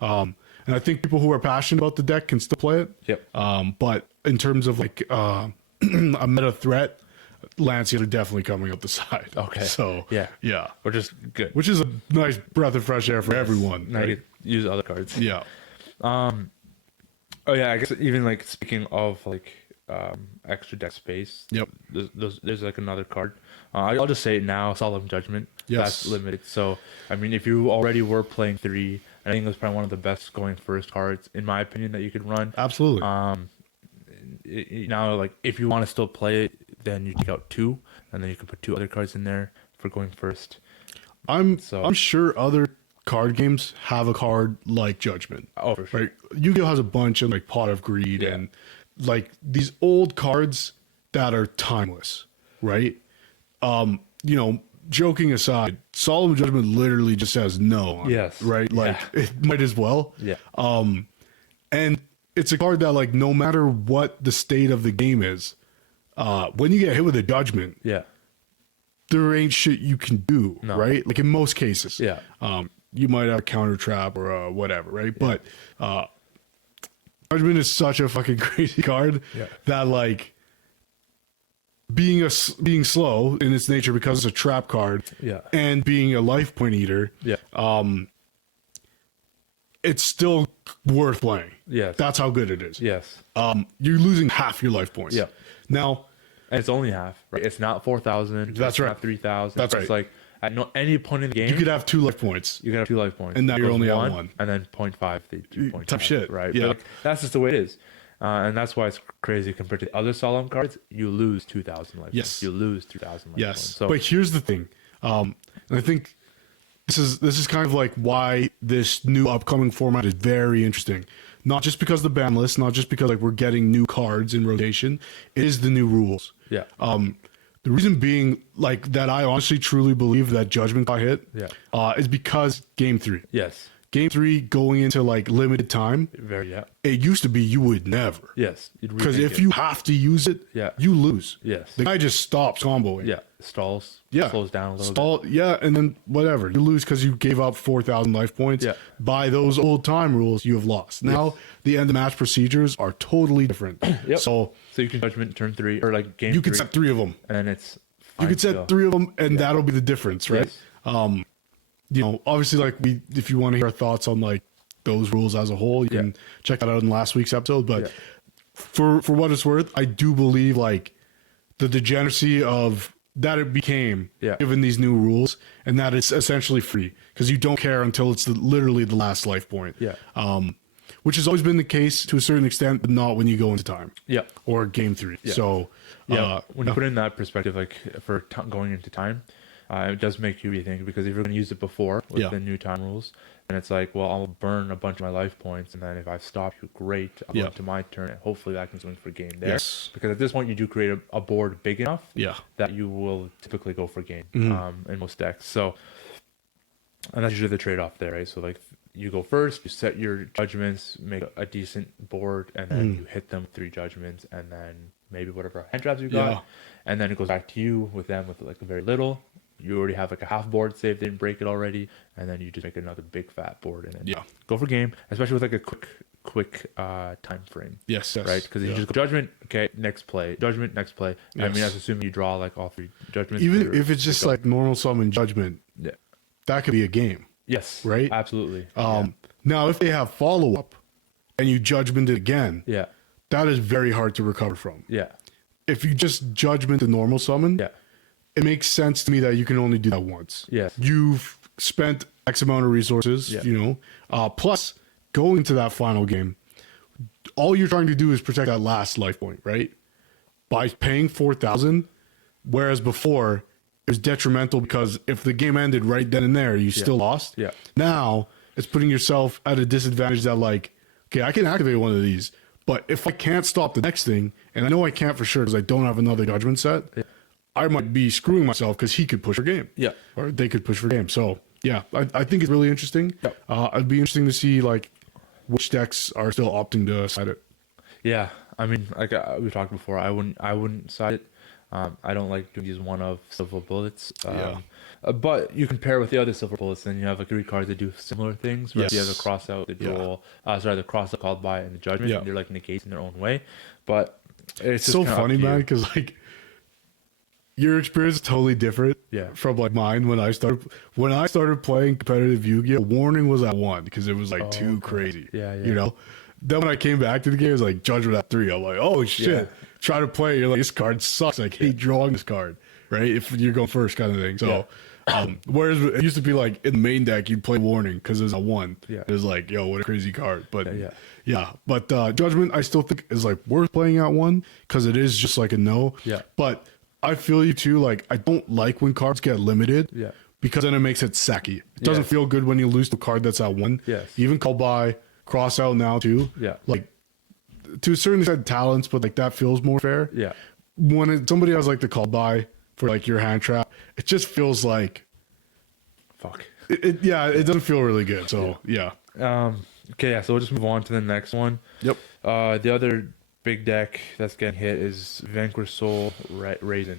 And I think people who are passionate about the deck can still play it. Yep. But in terms of like a meta threat, Lancey are definitely coming up the side. Okay. So yeah, which is good. Which is a nice breath of fresh air for everyone. Now you use other cards. Yeah. Oh yeah, I guess even like speaking of like extra deck space. Yep. There's like another card. I'll just say it now. Solemn Judgment. Yes. That's limited. So I mean, if you already were playing 3, I think it was probably one of the best going first cards in my opinion that you could run. Absolutely. Now, like if you want to still play it, then you take out 2, and then you can put 2 other cards in there for going first. I'm sure other card games have a card like Judgment. Oh, for sure. Right? Yu-Gi-Oh has a bunch of like Pot of Greed and like these old cards that are timeless, right? You know, joking aside, Solemn Judgment literally just says no on it, right? Like it might as well. Yeah. And it's a card that like no matter what the state of the game is, when you get hit with a Judgment, there ain't shit you can do, right? Like in most cases. You might have a counter trap or whatever, right? But Judgment is such a fucking crazy card that like being slow in its nature because it's a trap card, and being a life point eater, it's still worth playing. Yes, that's how good it is. Yes, you're losing half your life points. Yeah. Now, and it's only half. Right? It's not 4,000. That's right. Not 3,000. That's It's right. like at any point in the game, you could have 2 life points. You could have 2 life points, and now you're only at 1, and then 0.5. They do 0.5, tough shit, right? Yeah, like, that's just the way it is. And that's why it's crazy compared to the other solemn cards. You lose 2,000 life points. You lose 2,000 life points. So, but here's the thing. And I think this is kind of like why this new upcoming format is very interesting. Not just because of the ban list, not just because like we're getting new cards in rotation. It is the new rules. Yeah. The reason being like that I honestly truly believe that Judgment got hit is because Game 3. Yes. Game 3 going into like limited time. It used to be you would never. Yes. Because if you have to use it, you lose. Yes. The guy just stops comboing. Yeah. Stalls. Yeah. Slows down a little bit. Yeah, and then whatever. You lose because you gave up 4,000 life points. Yeah. By those old time rules, you have lost. Now, the end of match procedures are totally different. Yep. So you can Judgment turn 3, or like game you can 3, set 3 of them. And it's fine. You could set 3 of them, and that'll be the difference, right? Yes. You know, obviously, like if you want to hear our thoughts on like those rules as a whole, you can check that out in last week's episode. But for what it's worth, I do believe like the degeneracy of that it became given these new rules, and that it's essentially free because you don't care until it's literally the last life point. Which has always been the case to a certain extent, but not when you go into time. Or game 3. So when you put it in that perspective, like for going into time, it does make you rethink, because if you're going to use it before with the new time rules, and it's like, well, I'll burn a bunch of my life points, and then if I stop you, great, I'll go into my turn, and hopefully that can swing for game there. Because at this point, you do create a board big enough that you will typically go for game in most decks. So, and that's usually the trade-off there, right? So like, you go first, you set your judgments, make a decent board, and then you hit them with 3 judgments, and then maybe whatever hand traps you got, and then it goes back to you with them with like very little. You already have like a half board saved, they didn't break it already, and then you just make another big fat board and then go for game, especially with like a quick time frame. Right? Because you just go judgment, okay, next play, judgment, next play. I mean, that's assuming you draw like all 3 judgments. Even if it's just like normal summon judgment, that could be a game. Yes. Right? Absolutely. Now, if they have follow up and you judgment it again, that is very hard to recover from. If you just judgment the normal summon, it makes sense to me that you can only do that once. You've spent X amount of resources, you know, plus going into that final game, all you're trying to do is protect that last life point, right? By paying 4,000, whereas before it was detrimental because if the game ended right then and there, you still lost. Now it's putting yourself at a disadvantage that like, okay, I can activate one of these, but if I can't stop the next thing, and I know I can't for sure because I don't have another judgment set, I might be screwing myself because he could push for game. Or they could push for game. So yeah, I think it's really interesting. It'd be interesting to see like which decks are still opting to side it. Yeah, I mean, like we talked before, I wouldn't side it. I don't like doing these one of silver bullets. But you compare with the other silver bullets, and you have like 3 cards that do similar things. Right? You have the cross out, the duel, the cross out called by, and the judgment. And they're like negates in their own way. But it's just so funny, man, because like your experience is totally different from like mine. When I started playing competitive Yu-Gi-Oh, warning was at 1 because it was like too crazy. You know. Then when I came back to the game, it was like judgment at 3. I'm like, oh shit! Try to play. You're like, this card sucks. I hate drawing this card. Right? If you're going first, kind of thing. So, whereas it used to be like in the main deck, you'd play warning because it was a 1. It was like, yo, what a crazy card. But but judgment, I still think is like worth playing at 1 because it is just like a no. But I feel you too. Like I don't like when cards get limited. Because then it makes it sacky. It doesn't feel good when you lose the card that's at 1. Even call by. Cross out now too. Like to a certain extent talents, but like that feels more fair. When somebody has like the call by for like your hand trap, it just feels like fuck. It doesn't feel really good. So okay, so we'll just move on to the next one. The other big deck that's getting hit is Vanquish Soul Raaid.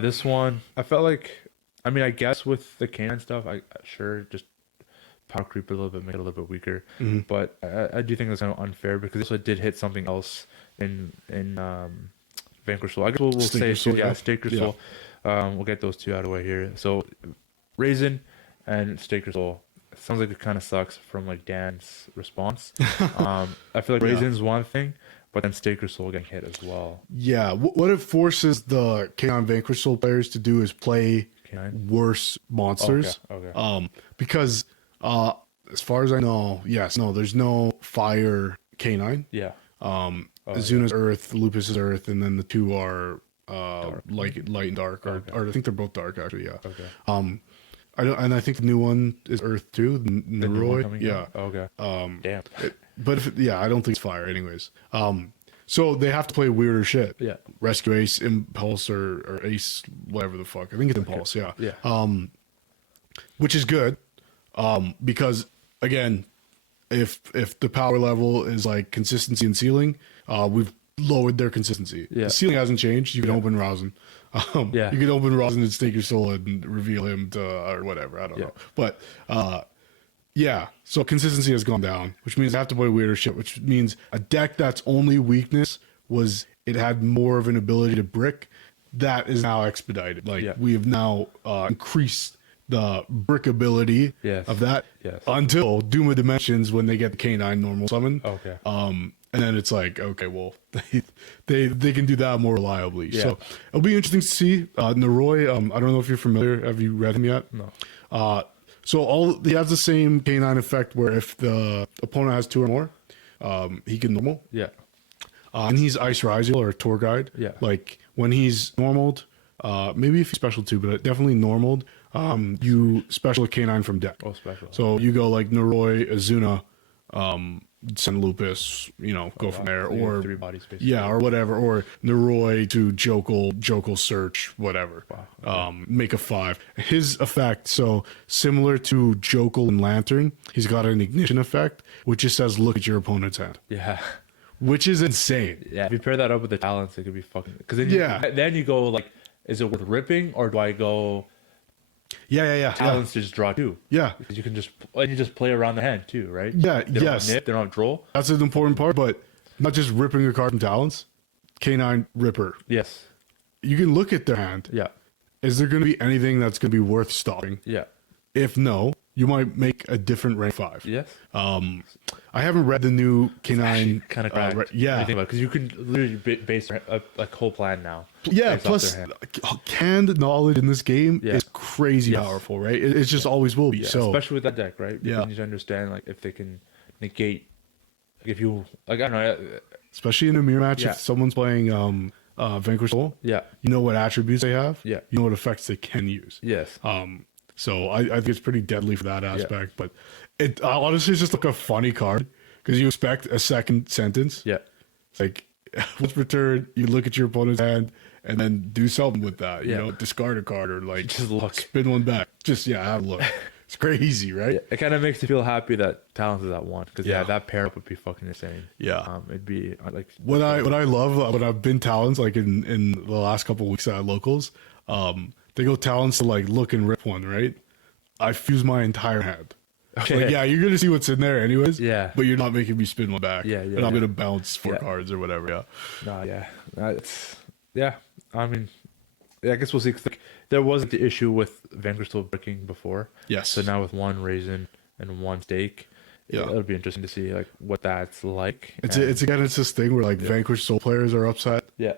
This one I felt like, I mean, I guess with the cannon stuff, just power creep a little bit, make it a little bit weaker. But I do think it's kind of unfair because this one did hit something else in Vanquish Soul. I guess we'll say Soul, yeah, Staker Soul. We'll get those two out of the way here. So Raisin and Staker Soul. Sounds like it kind of sucks from like Dan's response. I feel like Raisin's one thing, but then Staker Soul getting hit as well. Yeah, what it forces the K9 Vanquish Soul players to do is play worse monsters. Okay. Because as far as I know, there's no fire K9. Yeah. Azuna's Earth, Lupus is Earth, and then the two are light and dark, or I think they're both dark actually. Yeah. Okay. I think the new one is Earth too. The Raaid. Yeah. Okay. Damn. I don't think it's fire anyways. So they have to play weirder shit. Yeah. Rescue Ace, Impulse, or Ace, whatever the fuck. I think it's Impulse. Yeah. Yeah. Which is good. Because again, if the power level is like consistency and ceiling, we've lowered their consistency. Yeah. The ceiling hasn't changed. You can open Rosin. You can open Rosin and stake your soul and reveal him to or whatever. I don't know. But so consistency has gone down, which means I have to play weirder shit, which means a deck that's only weakness was it had more of an ability to brick. That is now expedited. Like we have now increased the brick ability of that until Doom of Dimensions when they get the K9 normal summon. Okay. And then it's like, okay, well, they can do that more reliably. Yeah. So it'll be interesting to see. Naroi, I don't know if you're familiar. Have you read him yet? No. So he has the same K9 effect where if the opponent has two or more, he can normal. Yeah. And he's Ice Riseal or Tour Guide. Yeah. Like when he's normaled, maybe if he's special too, but definitely normaled, you special a K9 from deck. Oh, special. So you go like Naroi, Azuna, send Lupus, go from there, so or 3 bodies basically. Yeah, or whatever, or Naroi to Jokal search, whatever. Wow. Okay. Make a 5. His effect, so similar to Jokal and Lantern, he's got an ignition effect, which just says look at your opponent's hand. Yeah. Which is insane. Yeah, if you pair that up with the talents, it could be fucking. Because then you go like, is it worth ripping, or do I go? Yeah. Talents to just draw 2. Yeah, because you can just play around the hand too, right? Yeah, they don't have nip, they don't have draw. That's an important part, but not just ripping a card from talents. K9 Ripper. Yes. You can look at their hand. Yeah. Is there going to be anything that's going to be worth stopping? Yeah. If no, you might make a different rank 5. Yes. I haven't read the new K9 kind of cracked. Because you can literally base a whole plan now. Yeah. Plus, canned knowledge in this game is crazy powerful, right? It's just always will be. Yeah, so especially with that deck, right? You need to understand like if they can negate. Like if you like, I don't know. Especially in a mirror match, if someone's playing Vanquish Soul, you know what attributes they have. Yeah. You know what effects they can use. Yes. So I think it's pretty deadly for that aspect. But it honestly is just like a funny card because you expect a second sentence. Yeah. It's like, once return, you look at your opponent's hand and then do something with that. You know, discard a card or like just look. Spin one back. Just, have a look. It's crazy, right? Yeah, it kind of makes you feel happy that Talents is at 1 because that pair up would be fucking insane. Yeah. It'd be like what I love when I've been Talents like in the last couple of weeks at locals, they go Talents to like look and rip one, right? I fuse my entire hand. Okay. Like, you're gonna see what's in there anyways. Yeah. But you're not making me spin one back. Yeah. And I'm gonna bounce 4 cards or whatever. Yeah. No. Yeah. I mean, I guess we'll see. Like, there wasn't the issue with Vanquish Soul bricking before. Yes. So now with 1 Raisin and 1 Stake, it'll be interesting to see like what that's like. It's this thing where like Vanquish Soul players are upset. Yeah.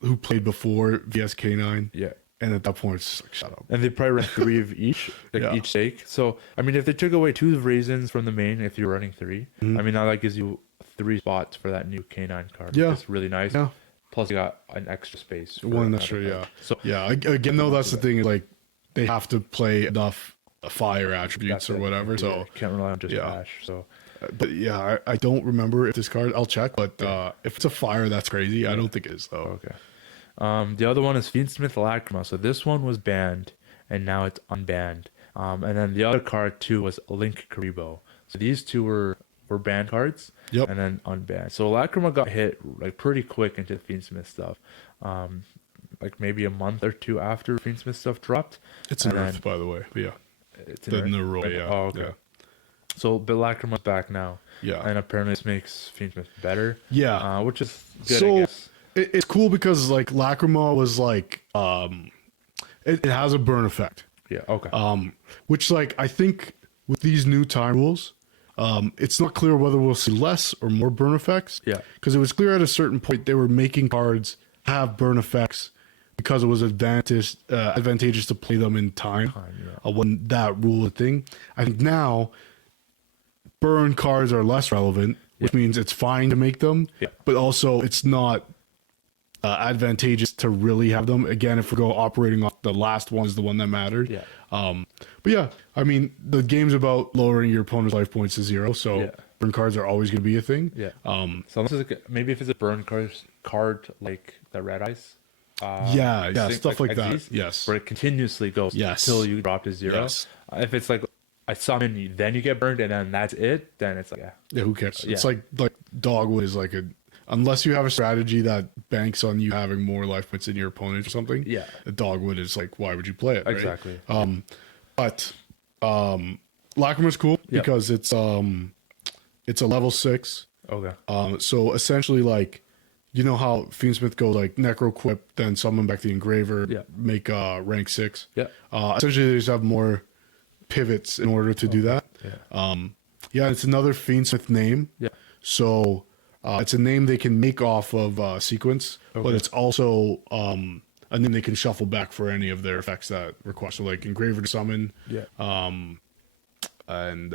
Who played before VSK9. Yeah. And at that point, it's just like, shut up. And they probably run 3 of each, each stake. So, I mean, if they took away 2 Raisins from the main, if you're running 3, I mean, now that gives you 3 spots for that new K9 card. Yeah. It's really nice. Yeah. Plus, you got an extra space. One extra, So, again, though, that's the thing. Like, they have to play enough fire attributes or whatever. So, you can't rely on just Ash. So, but I don't remember if this card, I'll check, but if it's a fire, that's crazy. I don't think it is, though. Okay. The other one is Fiendsmith Lacrima. So this one was banned, and now it's unbanned. And then the other card too was Link Karibo. So these 2 were banned cards, and then unbanned. So Lacrima got hit like pretty quick into the Fiendsmith stuff, like maybe a month or 2 after Fiendsmith stuff dropped. It's an Earth, by the way. But it's the Raaid. Oh, okay. Yeah. So, but Lacrima's back now. Yeah. And apparently this makes Fiendsmith better. Yeah. Which is good, I guess. it's cool because like Lacrima was like it has a burn effect. Yeah. Okay. Which like I think with these new time rules, it's not clear whether we'll see less or more burn effects. Yeah. Because it was clear at a certain point they were making cards have burn effects because it was advantageous to play them in time when that rule was a thing. I think now burn cards are less relevant, which means it's fine to make them, but also it's not advantageous to really have them. Again, if we go operating off the last one is the one that mattered. Yeah. But yeah, I mean, the game's about lowering your opponent's life points to 0, so burn cards are always going to be a thing. Yeah. So this is maybe if it's a burn card like the Red Eyes. Stuff like that. Xyz, Yes. Where it continuously goes until you drop to 0. Yes. If it's like I summon, then you get burned, and then that's it, then it's like, who cares? It's like Dogwood is like unless you have a strategy that banks on you having more life points than your opponent or something. Yeah. A Dogwood is like, why would you play it? Right? Exactly. But Lacrima's cool because it's a level 6. Okay. So essentially, like, you know how Fiendsmith goes like Necro Quip, then summon back the Engraver, make rank 6. Yeah. Essentially, they just have more pivots in order to do that. Yeah. It's another Fiendsmith name. Yeah. So it's a name they can make off of sequence, but it's also a name they can shuffle back for any of their effects that request. So like Engraver to summon. Yeah. And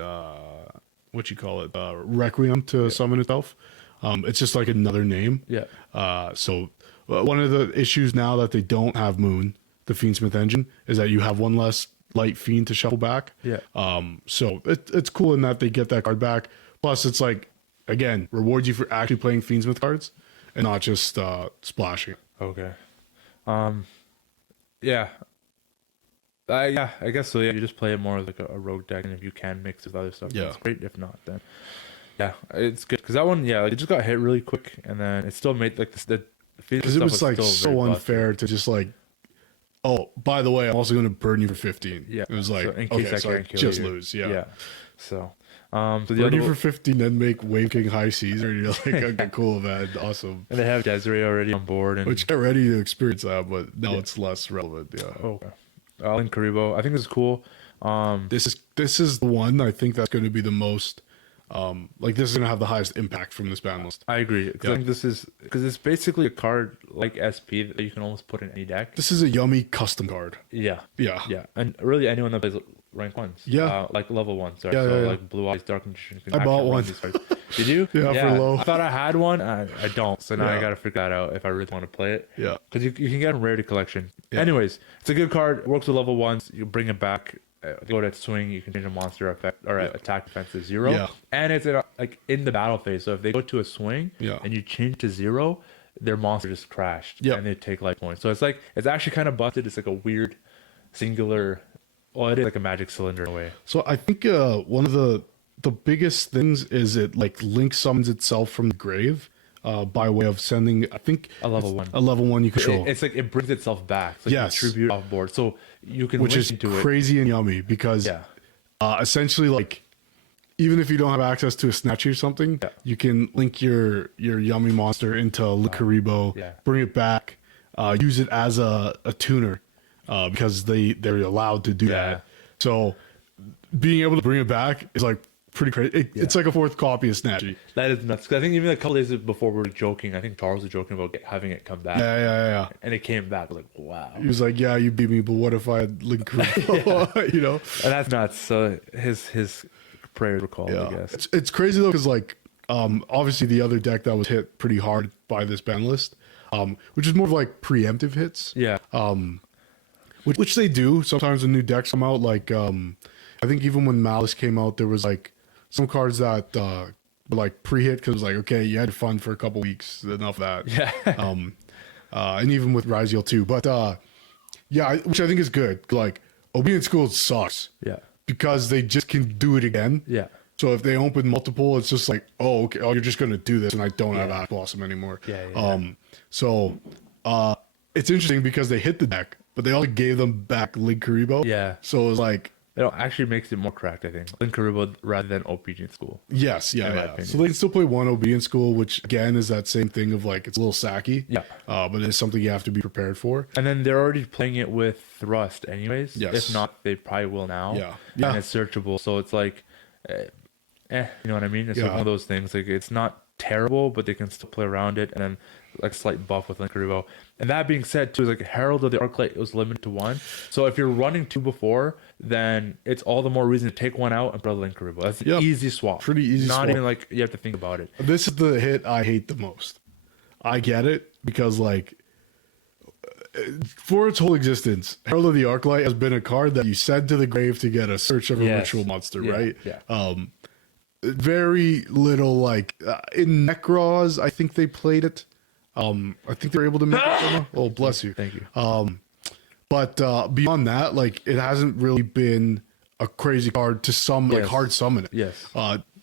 what you call it, Requiem to summon itself. It's just like another name. Yeah. So one of the issues now that they don't have Moon, the Fiendsmith engine, is that you have one less light fiend to shuffle back. Yeah. So it's cool in that they get that card back. Plus, it's like, again, rewards you for actually playing Fiendsmith cards and not just splashing. Okay. Yeah. I guess so. Yeah, you just play it more like a rogue deck, and if you can mix with other stuff, that's great. If not, then it's good because that one, it just got hit really quick, and then it still made like the because it was like so unfair to just like, oh, by the way, I'm also going to burn you for 15. Yeah, it was like, so in case I can't kill just you. lose. Yeah. So the burn you for 15, then make Wave King High Caesar. You're like, okay, cool, man, awesome. And they have Desiree already on board, and which get ready to experience that, but now it's less relevant. Yeah. Okay. Alan Karibo, I think this is cool. This is the one I think that's going to be the most. Like this is gonna have the highest impact from this ban list. I agree. I think this is because it's basically a card like SP that you can almost put in any deck. This is a yummy custom card. Yeah, and really anyone that plays rank ones. Like level 1. Sorry, like Blue Eyes, Dark Magician. I bought one. Did you? For low. I thought I had one. I don't. So now I gotta figure that out if I really want to play it. Yeah, because you can get a rarity collection. Yeah. Anyways, it's a good card. It works with level 1s. You bring it back. Go to swing, you can change a monster effect or attack defense to 0, and it's like in the battle phase. So if they go to a swing and you change to 0, their monster just crashed and they take life points. So it's actually kind of busted. It's like a weird singular. Well, it is like a magic cylinder in a way. So I think one of the biggest things is it like Link summons itself from the grave. By way of sending, I think a level 1. A level 1 you control. It's like it brings itself back. It's like a tribute off board, so you can which is into crazy and yummy because essentially like even if you don't have access to a statue or something, you can link your yummy monster into Karibo, bring it back, use it as a tuner because they're allowed to do that. So being able to bring it back is like pretty crazy. It's like a 4th copy of Snatchy. That is nuts. I think even a couple days before we were joking. I think Charles was joking about having it come back. Yeah. And it came back. I was like, wow. He was like, "Yeah, you beat me, but what if I had Link Karibo?" You know. And that's nuts. So his prayers were called. I guess it's crazy though because like obviously the other deck that was hit pretty hard by this ban list, which is more of like preemptive hits. Yeah. Which they do sometimes when new decks come out. Like I think even when Malice came out, there was like some cards that were like pre-hit because it was like, okay, you had fun for a couple weeks, enough of that. Yeah. And even with Raaid too. But which I think is good. Like Obedient School sucks. Yeah. Because they just can do it again. Yeah. So if they open multiple, it's just like, oh, okay, you're just gonna do this, and I don't have Ash Blossom anymore. So it's interesting because they hit the deck, but they also gave them back Link Karibo. Yeah. So it was like It actually makes it more correct, I think. Linkuriboh rather than obedient school. Yes, yeah. So they can still play one obedient school, which again is that same thing of like it's a little sacky. Yeah. But it's something you have to be prepared for. And then they're already playing it with Thrust anyways. Yes. If not, they probably will now. Yeah. And it's searchable. So it's like, you know what I mean? It's like one of those things. Like it's not terrible, but they can still play around it, and then like slight buff with Linkuriboh. And that being said, too, like Herald of the Arclight was limited to 1. So if you're running 2 before, then it's all the more reason to take 1 out and put a Linkuriboh. That's an easy swap. Pretty easy. Not even like you have to think about it. This is the hit I hate the most. I get it because like for its whole existence, Herald of the Arclight has been a card that you send to the grave to get a search of a ritual monster, right? Yeah. Very little like in Necros, I think they played it. I think they were able to make it. Oh, bless you. Thank you. But beyond that, like it hasn't really been a crazy card to like hard summon it. Yes.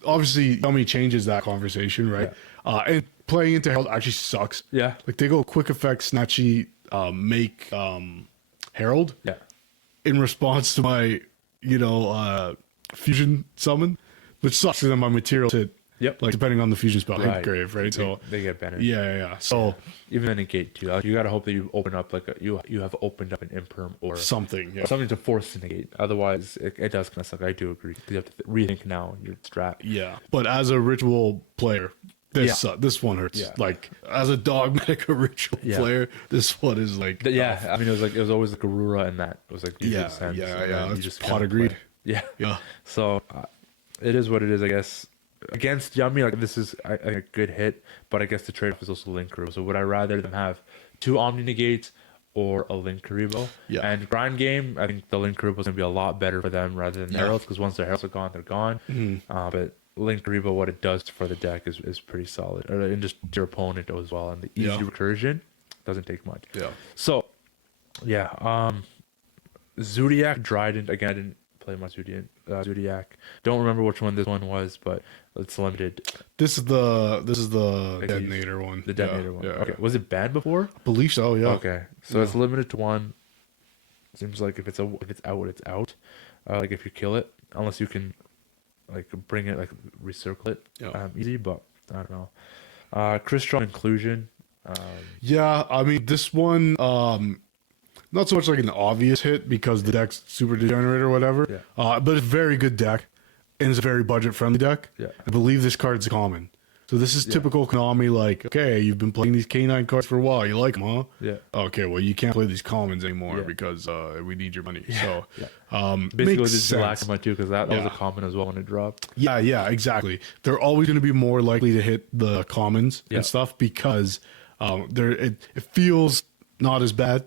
Obviously, Yummy changes that conversation, right? And playing into Herald actually sucks. Yeah. Like they go quick effect, snatchy, make Herald. Yeah. In response to my, fusion summon, which sucks because then my materials hit. Yep. Like depending on the fusion spell, hit grave, right? So they get better. Yeah. So even in a gate too, like, you gotta hope that you open up like you have opened up an imperm or something, or something to force the negate. Otherwise, it does kind of suck. I do agree. You have to rethink now your strat. Yeah, but as a ritual player, this one hurts. Yeah. Like as a dogmatic ritual player, this one is like I mean, it was always like Aurora and that it was like sense. You just pot of greed. Yeah. So it is what it is, I guess. Against Yummy, like this is I think a good hit, but I guess the trade-off is also Linkuriboh. So would I rather them have 2 Omni Negates or a Linkuriboh? Yeah. And grind game, I think the Linkuriboh is going to be a lot better for them rather than Heralds, because once their Heralds are gone, they're gone. But Linkuriboh, what it does for the deck is pretty solid. And just your opponent as well. And the easy recursion doesn't take much. Yeah. So, Zodiac Dryden, again, I didn't play much Zodiac. Don't remember which one this one was, but it's limited. This is the detonator one. The detonator one. Okay. Was it banned before? I believe so. Yeah. Okay. So it's limited to 1. Seems like if it's out, it's out. Like if you kill it, unless you can like bring it, like recircle it easy. But I don't know. Crystron Inclusion. I mean this one. Not so much like an obvious hit because the deck's super degenerate or whatever. Yeah. But it's a very good deck, and it's a very budget friendly deck. Yeah. I believe this card's common. So this is typical Konami, like, okay, you've been playing these K9 cards for a while. You like them, huh? Yeah. Okay, well, you can't play these commons anymore because we need your money. So, basically, makes this is sense. Lacima too, because that was a common as well when it dropped. Yeah, exactly. They're always going to be more likely to hit the commons and stuff because it feels not as bad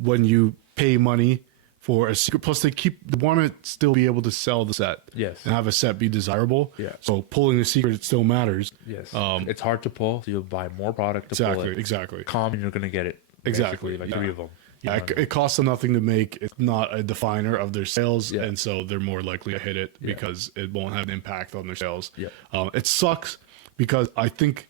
when you pay money for a secret. Plus, they want to still be able to sell the set and have a set be desirable. So pulling the secret, it still matters. It's hard to pull, so you'll buy more product to pull it. Exactly. Common, you're going to get it. Exactly. Like 3 of them. Yeah, it costs them nothing to make. It's not a definer of their sales, and so they're more likely to hit it because it won't have an impact on their sales. It sucks because I think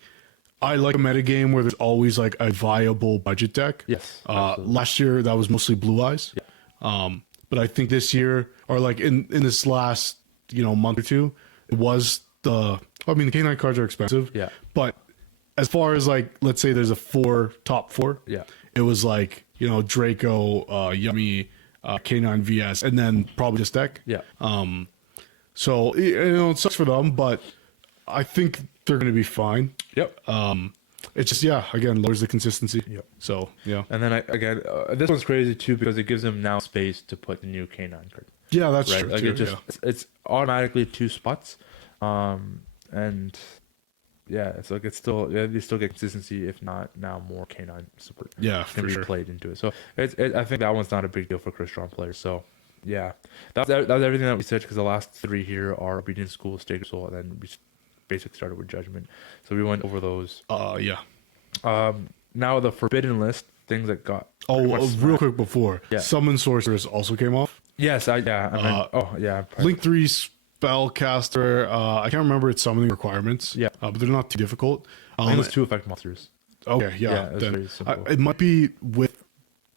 I like a metagame where there's always like a viable budget deck. Last year that was mostly Blue Eyes. But I think this year, or like in this last month or two, it was the K9 cards are expensive. But as far as like, let's say there's a top four. It was like Draco, Yummy, K9 VS, and then probably this deck. So it sucks for them, but I think they're going to be fine. It's just again lowers the consistency. So and then again, this one's crazy too because it gives them now space to put the new K9 card. That's true. Like too, it's automatically 2 spots, and it's like it's still they still get consistency if not now more K9 support. Can be played into it. So I think that one's not a big deal for Crystron players. So that's everything that we said because the last 3 here are Obedient School, State of Soul, and then we basically started with Judgment. So we went over those. Now the Forbidden List, things that got real quick before Summon Sorceress also came off. Link 3 Spellcaster. I can't remember its summoning requirements. But they're not too difficult. I think it's 2 effect monsters. Okay, it's very simple. It might be with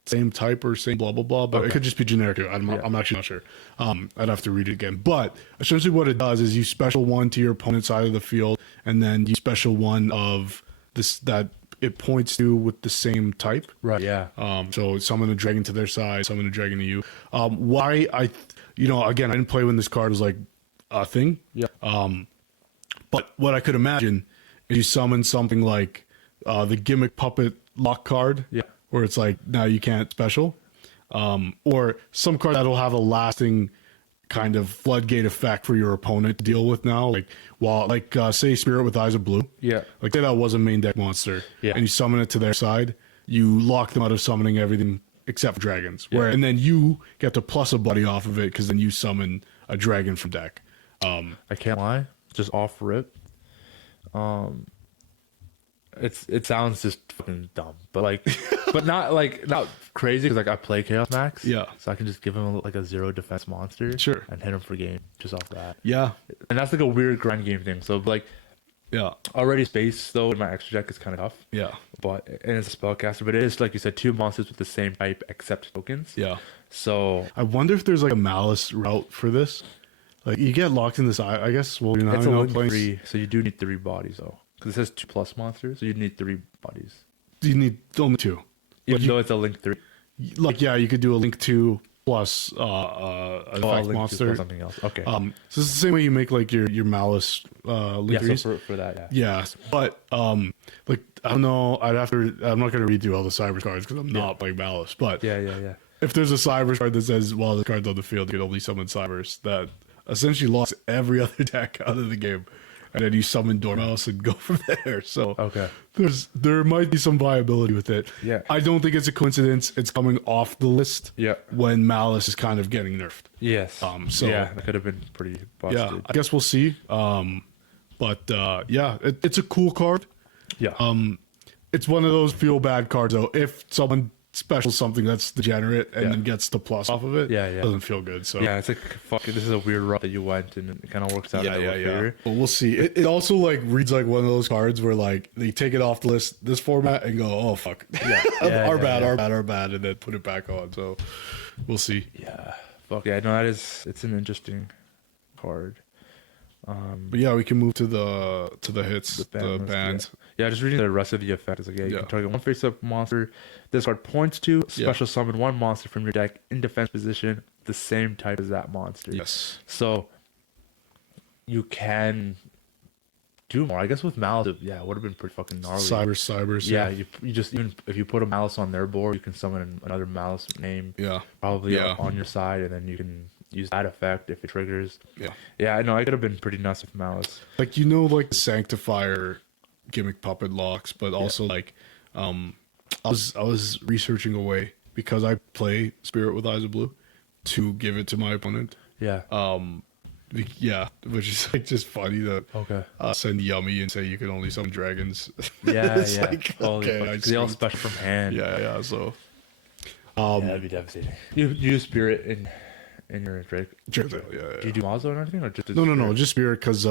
same type or same blah blah blah, but it could just be generic too. I'm actually not sure. I'd have to read it again. But essentially, what it does is you special one to your opponent's side of the field, and then you special one of this that it points to with the same type. Right. Yeah. So summon a dragon to their side, summon a dragon to you. Why again, I didn't play when this card was like a thing. Yeah. But what I could imagine is you summon something like the gimmick puppet lock card. Yeah. Where it's like now you can't special. Or some card that'll have a lasting kind of floodgate effect for your opponent to deal with now. Like say Spirit with Eyes of Blue. Yeah. Like say that was a main deck monster. Yeah. And you summon it to their side, you lock them out of summoning everything except for dragons. Yeah. And then you get to plus a buddy off of it because then you summon a dragon from deck. I can't lie, just off rip. It sounds just fucking dumb, but like, but not crazy because like I play Chaos Max, Yeah. so I can just give him like a 0 defense monster, Sure. and hit him for game just off that. Yeah. And that's like a weird grind game thing. So like, Yeah. already space though in my extra deck is kind of tough. Yeah. But and it's a spellcaster, but it is like you said, 2 monsters with the same type except tokens. Yeah. So I wonder if there's like a Malice route for this. Like you get locked in this. I guess. Well, it's a link place. 3, so you do need 3 bodies though, because it says 2+ monsters, so you need 3 bodies. You need only 2. Even though it's a link 3. Like yeah, you could do a link 2 plus a effect link monster. 2 plus something else. Okay. So it's the same way you make like your Malice link Yeah, 3s. so for that, Yeah, but like I don't know. I'm not gonna read through all the Cybers cards because I'm not playing Malice. But yeah. if there's a Cybers card that says while the card's on the field, you can only summon Cybers, that essentially locks every other deck out of the game, and then you summon Dormouse and go from there. So Okay. there might be some viability with it. Yeah. I don't think it's a coincidence. It's coming off the list. Yeah. When Malice is kind of getting nerfed. Yes. So yeah, that could have been pretty busted. yeah, I guess we'll see. But yeah, it's a cool card. Yeah. It's one of those feel bad cards though. If someone specials something that's degenerate and then gets the plus off of it, it doesn't feel good. So yeah, it's like fuck. This is a weird route that you went, and it kind of works out. Yeah. But we'll see. It also like reads like one of those cards where like they take it off the list, this format, and go, oh fuck, our bad, and then put it back on. So we'll see. Yeah. Fuck yeah. No, it's an interesting card. But yeah, we can move to the hits, the bands. Yeah, just reading the rest of the effect is like, you can target one face-up monster. This card points to special summon one monster from your deck in defense position, the same type as that monster. Yes. So you can do more. I guess with Malice, it would have been pretty fucking gnarly. Cybers. Yeah, you just even if you put a Malice on their board, you can summon another Malice name. Yeah. Probably on your side, and then you can use that effect if it triggers. Yeah. Yeah, I know. I could have been pretty nuts with Malice. Like like the Sanctifier gimmick puppet locks, but also like I was researching a way because I play Spirit with Eyes of Blue to give it to my opponent. Yeah. Which is like just funny to send Yummy and say you can only summon dragons. Yeah, Like, okay, they all special from hand. Yeah. So that'd be devastating. You use Spirit in your Drake. Yeah. Do you do Mazo or anything, or just no, just Spirit because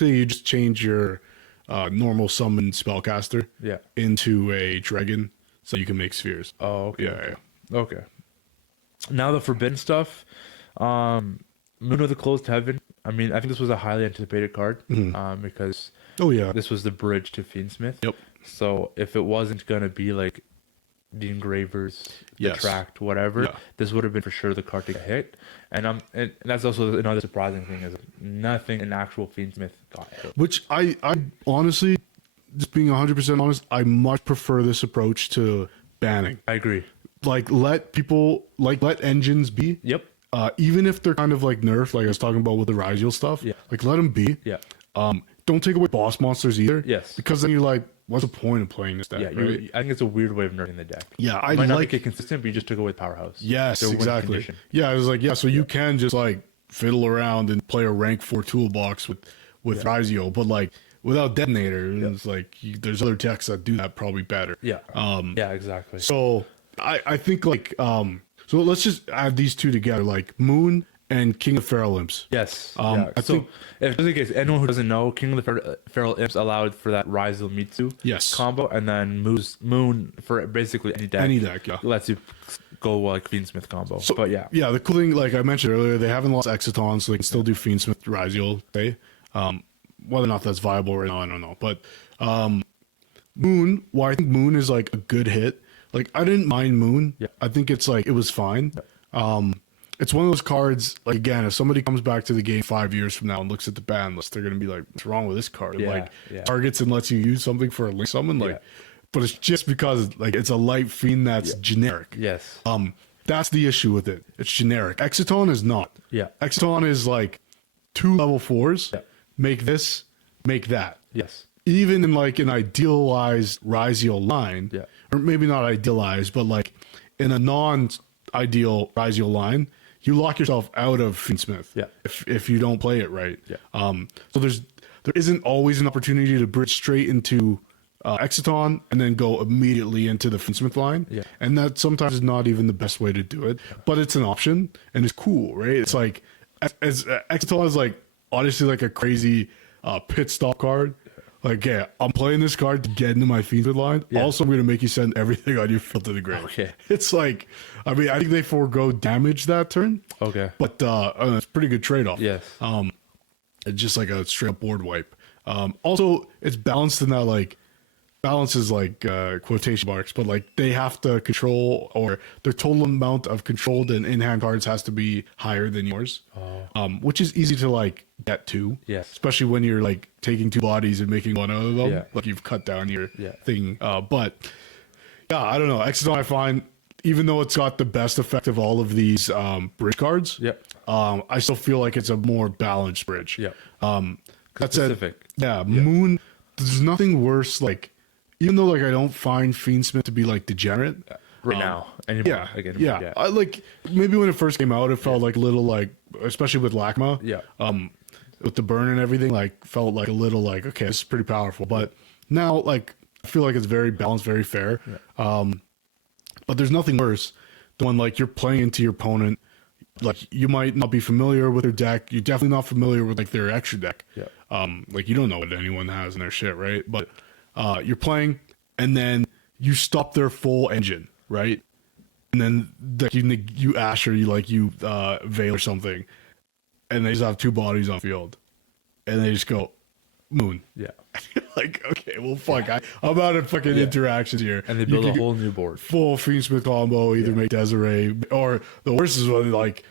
you just change your normal summon spellcaster into a dragon so you can make spheres. Oh, okay. Yeah. Okay. Now the forbidden stuff. Moon of the Closed Heaven. I mean, I think this was a highly anticipated card because this was the bridge to Fiendsmith. Yep. So if it wasn't gonna be like the Engravers, the Tract, whatever, this would have been for sure the card to get hit. And that's also another surprising thing is nothing in actual Fiendsmith got hit. Which I honestly, just being 100% honest, I much prefer this approach to banning. I agree. Like let engines be. Yep. Even if they're kind of like nerfed, like I was talking about with the Raaid stuff. Yeah. Like let them be. Yeah. Don't take away boss monsters either. Yes. Because then you're like, what's the point of playing this deck? Yeah, right? I think it's a weird way of nerfing the deck. Yeah, I might not make it consistent, but you just took away powerhouse. Yes, exactly. Yeah, I was like, so you can just like fiddle around and play a rank 4 toolbox with Yugi-oh, but like without detonator, it's like there's other decks that do that probably better. Yeah. Exactly. So I think like so let's just add these two together, like Moon and King of Feral Imps. Yes. I think, if just in case anyone who doesn't know, King of the Feral Imps allowed for that Rise of Mitsu combo, and then Moon for basically any deck lets you go like Fiendsmith combo. So, but yeah, the cool thing, like I mentioned earlier, they haven't lost Exciton, so they can still do Fiendsmith Raziel. Whether or not that's viable right now, I don't know. But Moon, I think Moon is like a good hit. Like I didn't mind Moon. Yeah. I think it's like it was fine. Yeah. It's one of those cards, like, again, if somebody comes back to the game 5 years from now and looks at the ban list, they're going to be like, what's wrong with this card? Targets and lets you use something for a link summon. But it's just because, like, it's a light fiend that's generic. Yes. That's the issue with it. It's generic. Exciton is not. Yeah. Exciton is like 2 level 4s. Yeah. Make this, make that. Yes. Even in, like, an idealized Raziel line, or maybe not idealized, but, like, in a non-ideal Raziel line, you lock yourself out of Fiendsmith if you don't play it right. Yeah. So there isn't always an opportunity to bridge straight into Exciton and then go immediately into the Fiendsmith line. Yeah. And that sometimes is not even the best way to do it. But it's an option and it's cool, right? It's like as Exciton is like honestly like a crazy pit stop card. Like, yeah, I'm playing this card to get into my Fiendsmith line. Yeah. Also, I'm going to make you send everything on your field to the grave. Okay. It's like, I mean, I think they forego damage that turn. Okay. But it's a pretty good trade-off. Yes. It's just like a straight-up board wipe. Also, it's balanced in that, like, balance is like quotation marks, but like they have to control, or their total amount of controlled and in-hand cards has to be higher than yours, which is easy to like get to. Yes. Especially when you're like taking 2 bodies and making one out of them. Yeah. Like you've cut down your thing. But yeah, I don't know. Exciton, I find, even though it's got the best effect of all of these bridge cards, I still feel like it's a more balanced bridge. Yeah. That's specific. Moon. There's nothing worse, like, even though like I don't find Fiendsmith to be like degenerate right now anymore. I like maybe when it first came out, it felt like a little like, especially with Lakma, with the burn and everything, like felt like a little like, okay, this is pretty powerful. But now, like, I feel like it's very balanced, very fair. But there's nothing worse than when like you're playing into your opponent. Like you might not be familiar with their deck. You're definitely not familiar with like their extra deck. Like you don't know what anyone has in their shit, right? But you're playing, and then you stop their full engine, right? And then you Ash, or you Veil or something, and they just have 2 bodies on field, and they just go Moon. Yeah. Like, okay, well, fuck, I'm out of fucking interactions here. And they build a whole new board. Full Fiendsmith combo, either make Desiree, or the worst is when like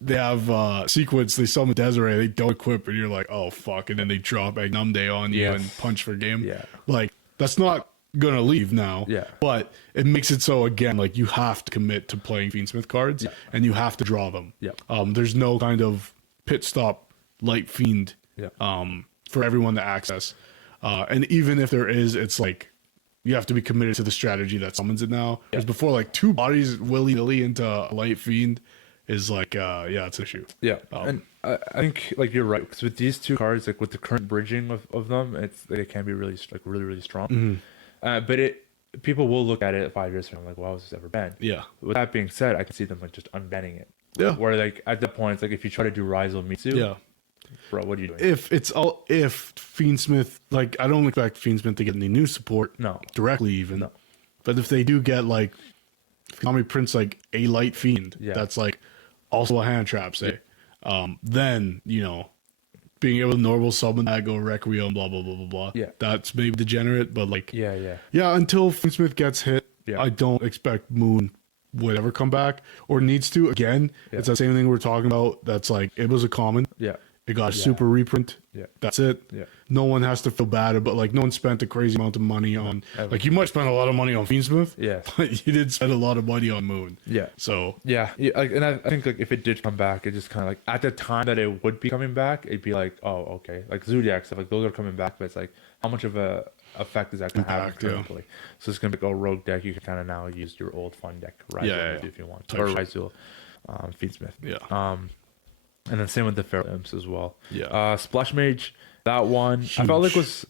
they have sequence, they summon Desiree, they don't equip, and you're like, oh fuck, and then they drop a Numday on you and punch for game. Yeah. Like, that's not gonna leave now. Yeah. But it makes it so, again, like you have to commit to playing Fiendsmith cards, and you have to draw them. Yeah. There's no kind of pit stop light fiend for everyone to access. And even if there is, it's like you have to be committed to the strategy that summons it now. Because before, like 2 bodies willy-nilly into a light fiend is like, it's an issue. Yeah. And I think like you're right, because with these 2 cards, like with the current bridging of them, it can be really really strong. Mm-hmm. But people will look at it 5 years from now, like, wow, was this ever banned? Yeah. With that being said, I can see them like just unbanning it. Yeah. Where like at the point, it's like if you try to do Rise of Mitsu, bro, what are you doing? If Fiendsmith, like, I don't expect Fiendsmith to get any new support, directly even. No. But if they do get like, Konami prints like a light fiend, that's like also a hand trap, say, then being able to normal summon that, go Requiem, blah blah blah blah blah. Yeah, that's maybe degenerate, but like, until Fiendsmith gets hit, I don't expect Moon would ever come back or needs to. Again, it's that same thing we're talking about. That's like, it was a common. Yeah. It got a super reprint. Yeah. That's it. Yeah. No one has to feel bad about, like, no one spent a crazy amount of money on, like, you might spend a lot of money on Fiendsmith. Yeah. But you did spend a lot of money on Moon. Yeah. So. Yeah. Like, and I think, like, if it did come back, it just kind of like, at the time that it would be coming back, it'd be like, oh, okay. Like, Zodiac stuff, like, those are coming back, but it's like, how much of a effect is that going to have currently? So it's going to be like a rogue deck. You can kind of now use your old fun deck, right? If you want. Or Raizul, Fiendsmith. Yeah. And then same with the Feral Imps as well. Yeah. Splash Mage, that one, huge, I felt like was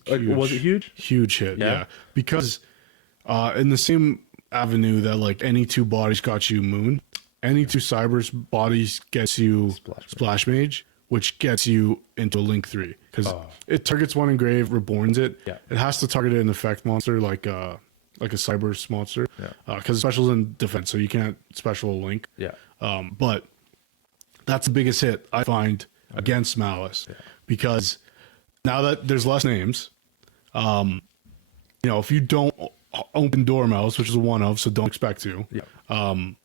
it huge? Huge hit, yeah. Because in the same avenue that like any 2 bodies got you Moon, any two Cybers bodies gets you Splash Mage, which gets you into a Link 3. Because it targets one engrave, reborns it. Yeah. It has to target an effect monster like a Cybers monster. Because special's in defense, so you can't special a Link. Yeah. But that's the biggest hit I find against Malice. Yeah. Because now that there's less names, if you don't open door Malice, which is a one of, so don't expect to, then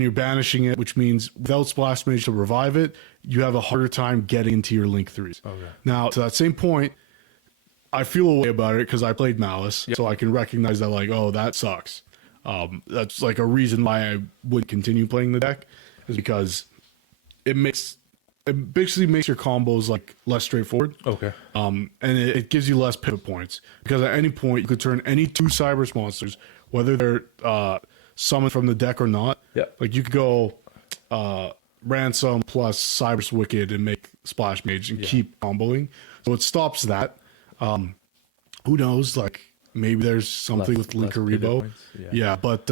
you're banishing it, which means without Splash Mage to revive it, you have a harder time getting into your Link 3s. Okay. Now, to that same point, I feel a way about it because I played Malice, so I can recognize that, like, oh, that sucks. That's like a reason why I would continue playing the deck, is because it basically makes your combos like less straightforward. Okay. And it gives you less pivot points, because at any point you could turn any two Cybers monsters, whether they're summoned from the deck or not. Yeah. Like you could go Ransom plus Cybers Wicked and make Splash Mage and keep comboing. So it stops that. Who knows? Like maybe there's something with Linkuriboh. But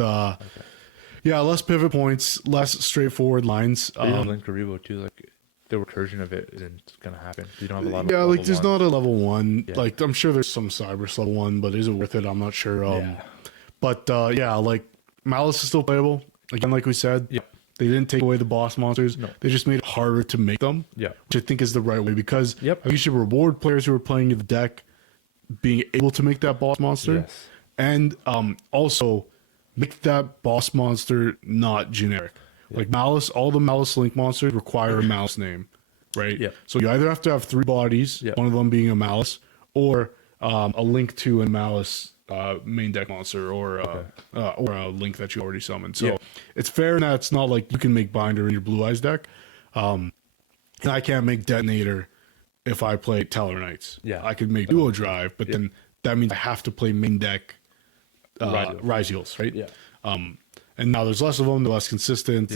less pivot points, less straightforward lines. Linkuriboh too, like the recursion of it isn't gonna happen. You don't have a lot of like there's not a level 1. Yeah. Like I'm sure there's some Cybers level 1, but is it worth it? I'm not sure. But like Malice is still playable. Again, like we said, they didn't take away the boss monsters. No. They just made it harder to make them. Yeah. Which I think is the right way, because I Yep. think you should reward players who are playing the deck being able to make that boss monster. Yes. And also make that boss monster not generic. Like Malice, all the Malice Link monsters require a Malice name, right? Yeah. So you either have to have 3 bodies, one of them being a Malice, or a Link to a Malice main deck monster, or a Link that you already summoned. So it's fair in that it's not like you can make Binder in your Blue Eyes deck. And I can't make Detonator if I play Tellar Knights. I could make Duo Drive, but then that means I have to play main deck Raiziels, right? And now there's less of them, they're less consistent,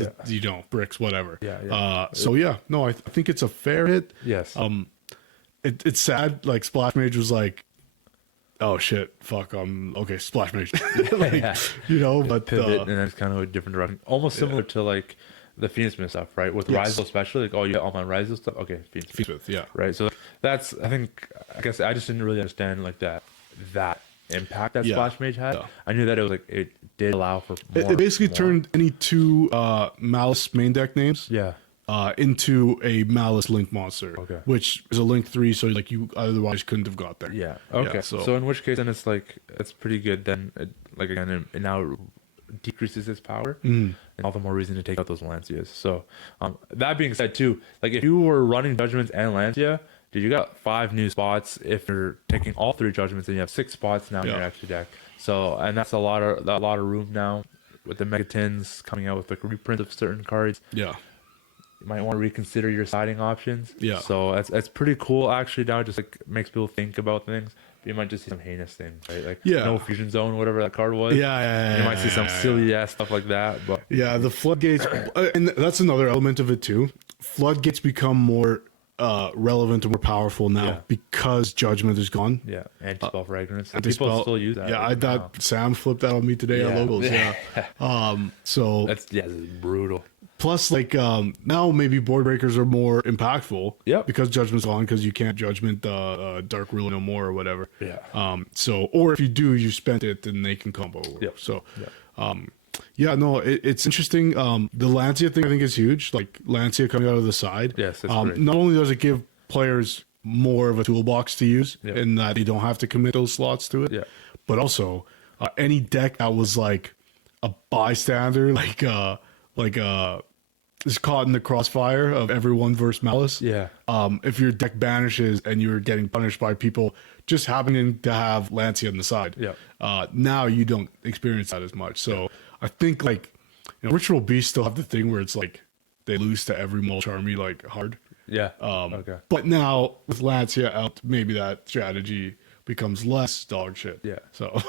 bricks, whatever. I think it's a fair hit. Yes. It's sad, like Splash Mage was like, oh shit, fuck, okay, Splash Mage. But pivot, and that's kind of a different direction. Almost similar to like the Phoenix Smith stuff, right? With Raizel especially, like, oh, you got all my Raizel stuff? Okay, Phoenix Smith. Right, so I guess I just didn't really understand like that impact that Splash Mage had. I knew that it was like, it did allow for more. It basically turned any two Malice main deck names into a Malice Link monster, which is a Link 3, so like you otherwise couldn't have got there. So in which case then it's like, that's pretty good then. It now decreases its power, and all the more reason to take out those Lancias. So that being said too, like if you were running Judgments and Lancia, dude, you got 5 new spots. If you're taking all 3 Judgments, then you have 6 spots now in your extra deck. So, and that's a lot of room now with the Megatins coming out with like reprints of certain cards. You might want to reconsider your siding options. So that's pretty cool actually. Now it just like makes people think about things. But you might just see some heinous things, right? Like no Fusion Zone, whatever that card was. You might see some silly ass stuff like that. But the floodgates, and that's another element of it too. Floodgates become more relevant and more powerful now because Judgment is gone. Anti-spell Fragrance. People still use that. Sam flipped out on me today on logos. So that's it's brutal. Plus, like now maybe board breakers are more impactful. Because Judgment's gone, because you can't Judgment Dark Rule no more or whatever. So, or if you do, you spent it, then they can combo. So, it's interesting. The Lancia thing I think is huge. Like Lancia coming out of the side. That's great. Not only does it give players more of a toolbox to use, in that they don't have to commit those slots to it, but also any deck that was like a bystander, is caught in the crossfire of everyone versus Malice. If your deck banishes and you're getting punished by people just happening to have Lancia on the side, now you don't experience that as much. So I think Ritual Beasts still have the thing where it's like they lose to every Mulch Army like hard. But now with Lancia out, maybe that strategy becomes less dog shit. So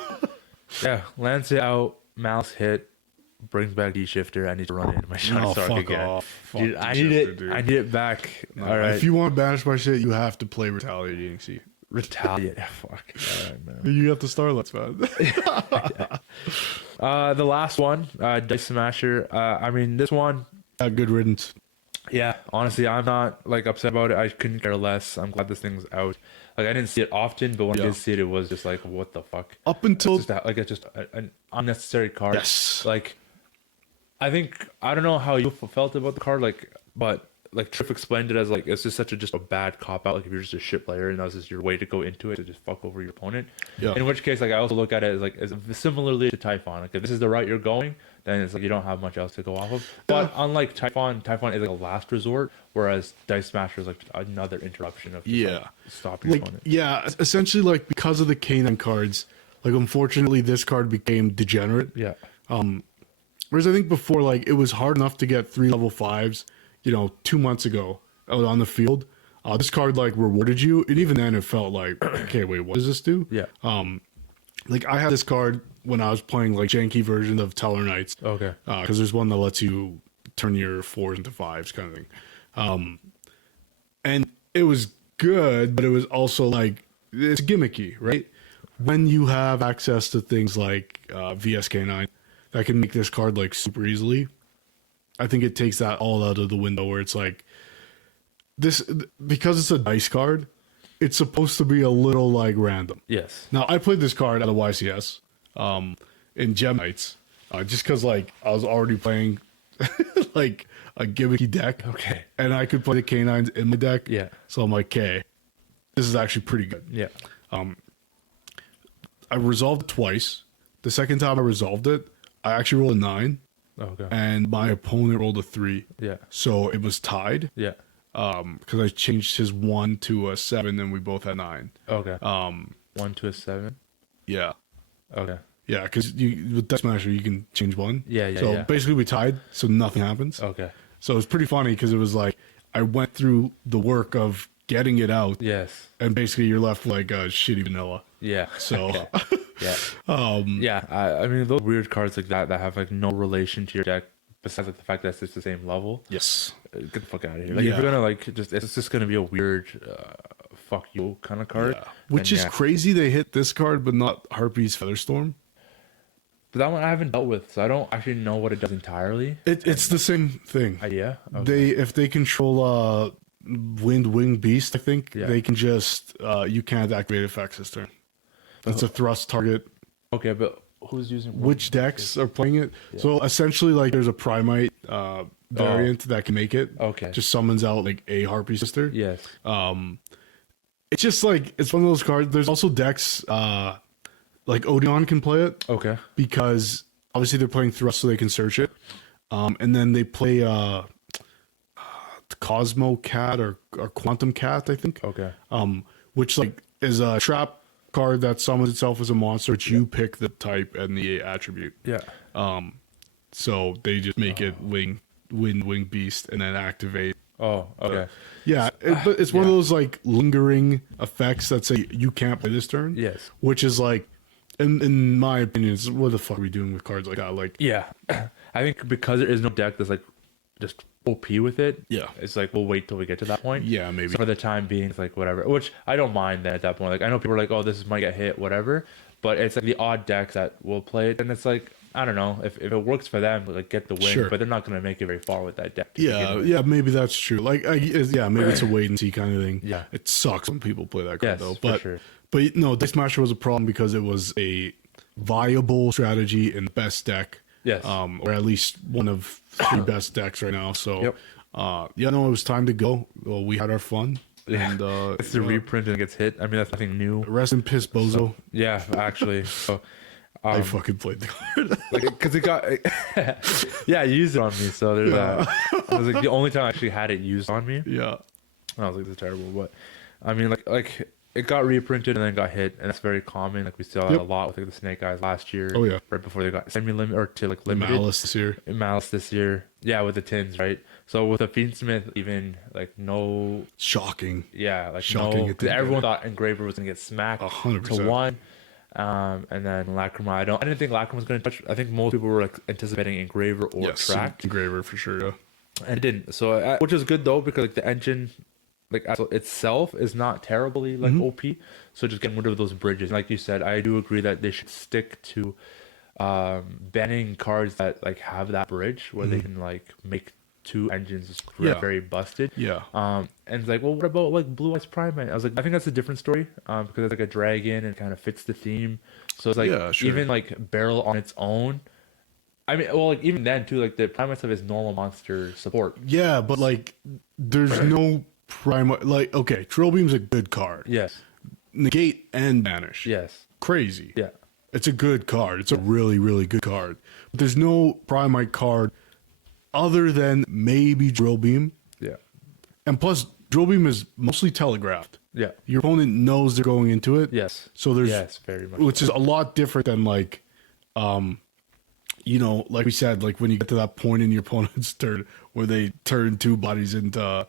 Lancia out, Malice hit. Brings back D-Shifter. I need to run into my Shot Sark again. Dude, I need it. Dude. I need it back. All right. If you want to banish my shit, you have to play Retaliating Sea. Retaliate. Fuck. All right, man. You got the Starlets, man. The last one, Dice Smasher. I mean, this one. Good riddance. Yeah, honestly, I'm not like upset about it. I couldn't care less. I'm glad this thing's out. Like I didn't see it often, but when I did see it, it was just like, what the fuck? Up until it's just an unnecessary card. Yes. Like, I think I don't know how you felt about the card, like, but like Triff explained it as like it's just just a bad cop out. Like if you're just a shit player and that's just your way to go into it to just fuck over your opponent. Yeah. In which case, like I also look at it as like similarly to Typhon. Like if this is the route you're going, then it's like you don't have much else to go off of. But unlike Typhon is like a last resort, whereas Dice Smasher is like another interruption of just, like, stopping your opponent. Yeah, essentially like because of the K9 cards, like unfortunately this card became degenerate. Yeah. Whereas I think before, like it was hard enough to get 3 level 5s, 2 months ago out on the field. This card like rewarded you, and even then it felt like, okay, wait, what does this do? Yeah. Like I had this card when I was playing like janky version of Teller Knights. Okay. Because there's one that lets you turn your 4s into 5s kind of thing. And it was good, but it was also like it's gimmicky, right? When you have access to things like VSK9 that can make this card like super easily, I think it takes that all out of the window where it's like this, because it's a dice card, it's supposed to be a little like random. Yes. Now I played this card at a YCS in Gem Knights just because like I was already playing like a gimmicky deck. Okay. And I could play the K9s in my deck. Yeah. So I'm like, okay, this is actually pretty good. Yeah. I resolved it twice. The second time I resolved it, I actually rolled a 9. Okay. And my opponent rolled a 3. Yeah. So it was tied. Yeah. Because I changed his 1 to a 7 and we both had 9. Okay. 1 to a 7. Yeah. Okay. Yeah, because with Death Smasher you can change 1. Yeah. So basically we tied, so nothing happens. Okay. So it was pretty funny because it was like I went through the work of getting it out. Yes. And basically you're left like a shitty vanilla. Yeah. So. Yeah. I mean those weird cards like that have like no relation to your deck besides like the fact that it's the same level. Yes. Get the fuck out of here. Like if you're gonna like it's just gonna be a weird fuck you kind of card. Yeah. Which is crazy they hit this card but not Harpy's Featherstorm. But that one I haven't dealt with, so I don't actually know what it does entirely. It's the same thing. Yeah. Okay. If they control Winged Beast, I think they can just you can't activate effects this turn. That's a thrust target. Okay, but who's using which decks are playing it? Yeah. So essentially, like there's a Primite variant that can make it. Okay, just summons out like a Harpy Sister. Yes. It's just like it's one of those cards. There's also decks like Odeon can play it. Okay, because obviously they're playing thrust, so they can search it. And then they play Cosmo Cat or Quantum Cat, I think. Okay. Which like is a trap card that summons itself as a monster, which you pick the type and the attribute. Yeah. So they just make it wing beast and then activate. Oh, okay. But it's one of those like lingering effects that say you can't play this turn. Yes. Which is like, in my opinion, it's, what the fuck are we doing with cards like that? Like, yeah, I think because there is no deck that's like just OP with it. Yeah, it's like we'll wait till we get to that point. Yeah, maybe. So for the time being, it's like whatever. Which I don't mind then at that point. Like I know people are like, oh, this might get hit, whatever. But it's like the odd decks that will play it, and it's like I don't know if it works for them, like get the win. Sure. But they're not going to make it very far with that deck. Yeah, maybe that's true. Like, maybe it's a wait and see kind of thing. Yeah, it sucks when people play that card though. But for sure. But no, Dice Smasher was a problem because it was a viable strategy in best deck. Yes. Or at least one of 3 best decks right now. So, it was time to go. Well, we had our fun. Yeah. And, it's the reprint and it gets hit. I mean, that's nothing new. Rest in piss, Bozo. So, yeah, actually. So, I fucking played the card. Because it got... yeah, you used it on me. So there's that. It was like the only time I actually had it used on me. Yeah. And I was like, this is terrible. But, I mean, like it got reprinted and then got hit. And that's very common. Like, we saw that a lot with like the Snake Eyes last year. Oh, yeah. Right before they got semi-limit or to like limited. Malice this year. Yeah, with the tins, right? So with the Fiendsmith, even like no... Shocking. Yeah, like shocking. No... Everyone thought Engraver was going to get smacked 100%. to 1. And then Lacrima, I didn't think Lacrima was going to touch. I think most people were like anticipating Engraver or Tract. Engraver for sure, yeah. And it didn't. So, which is good though, because like the engine like itself is not terribly like OP. So just getting rid of those bridges, like you said, I do agree that they should stick to banning cards that like have that bridge where they can like make two engines very busted. And it's like, well, what about like Blue Eyes Primate? I was like, I think that's a different story because it's like a dragon and kind of fits the theme. So it's like even like Barrel on its own. I mean, well, like even then too, like the Primate stuff is normal monster support. Yeah, but like there's no Primate. Like, okay, Trill Beam's a good card. Yes. Negate and Banish. Yes. Crazy. Yeah. It's a good card. It's a really, really good card. But there's no Primate card other than maybe Drill Beam. Yeah. And plus, Drill Beam is mostly telegraphed. Yeah. Your opponent knows they're going into it. Yes. So there's very much. Which is a lot different than like you know, like we said, like when you get to that point in your opponent's turn where they turn two bodies into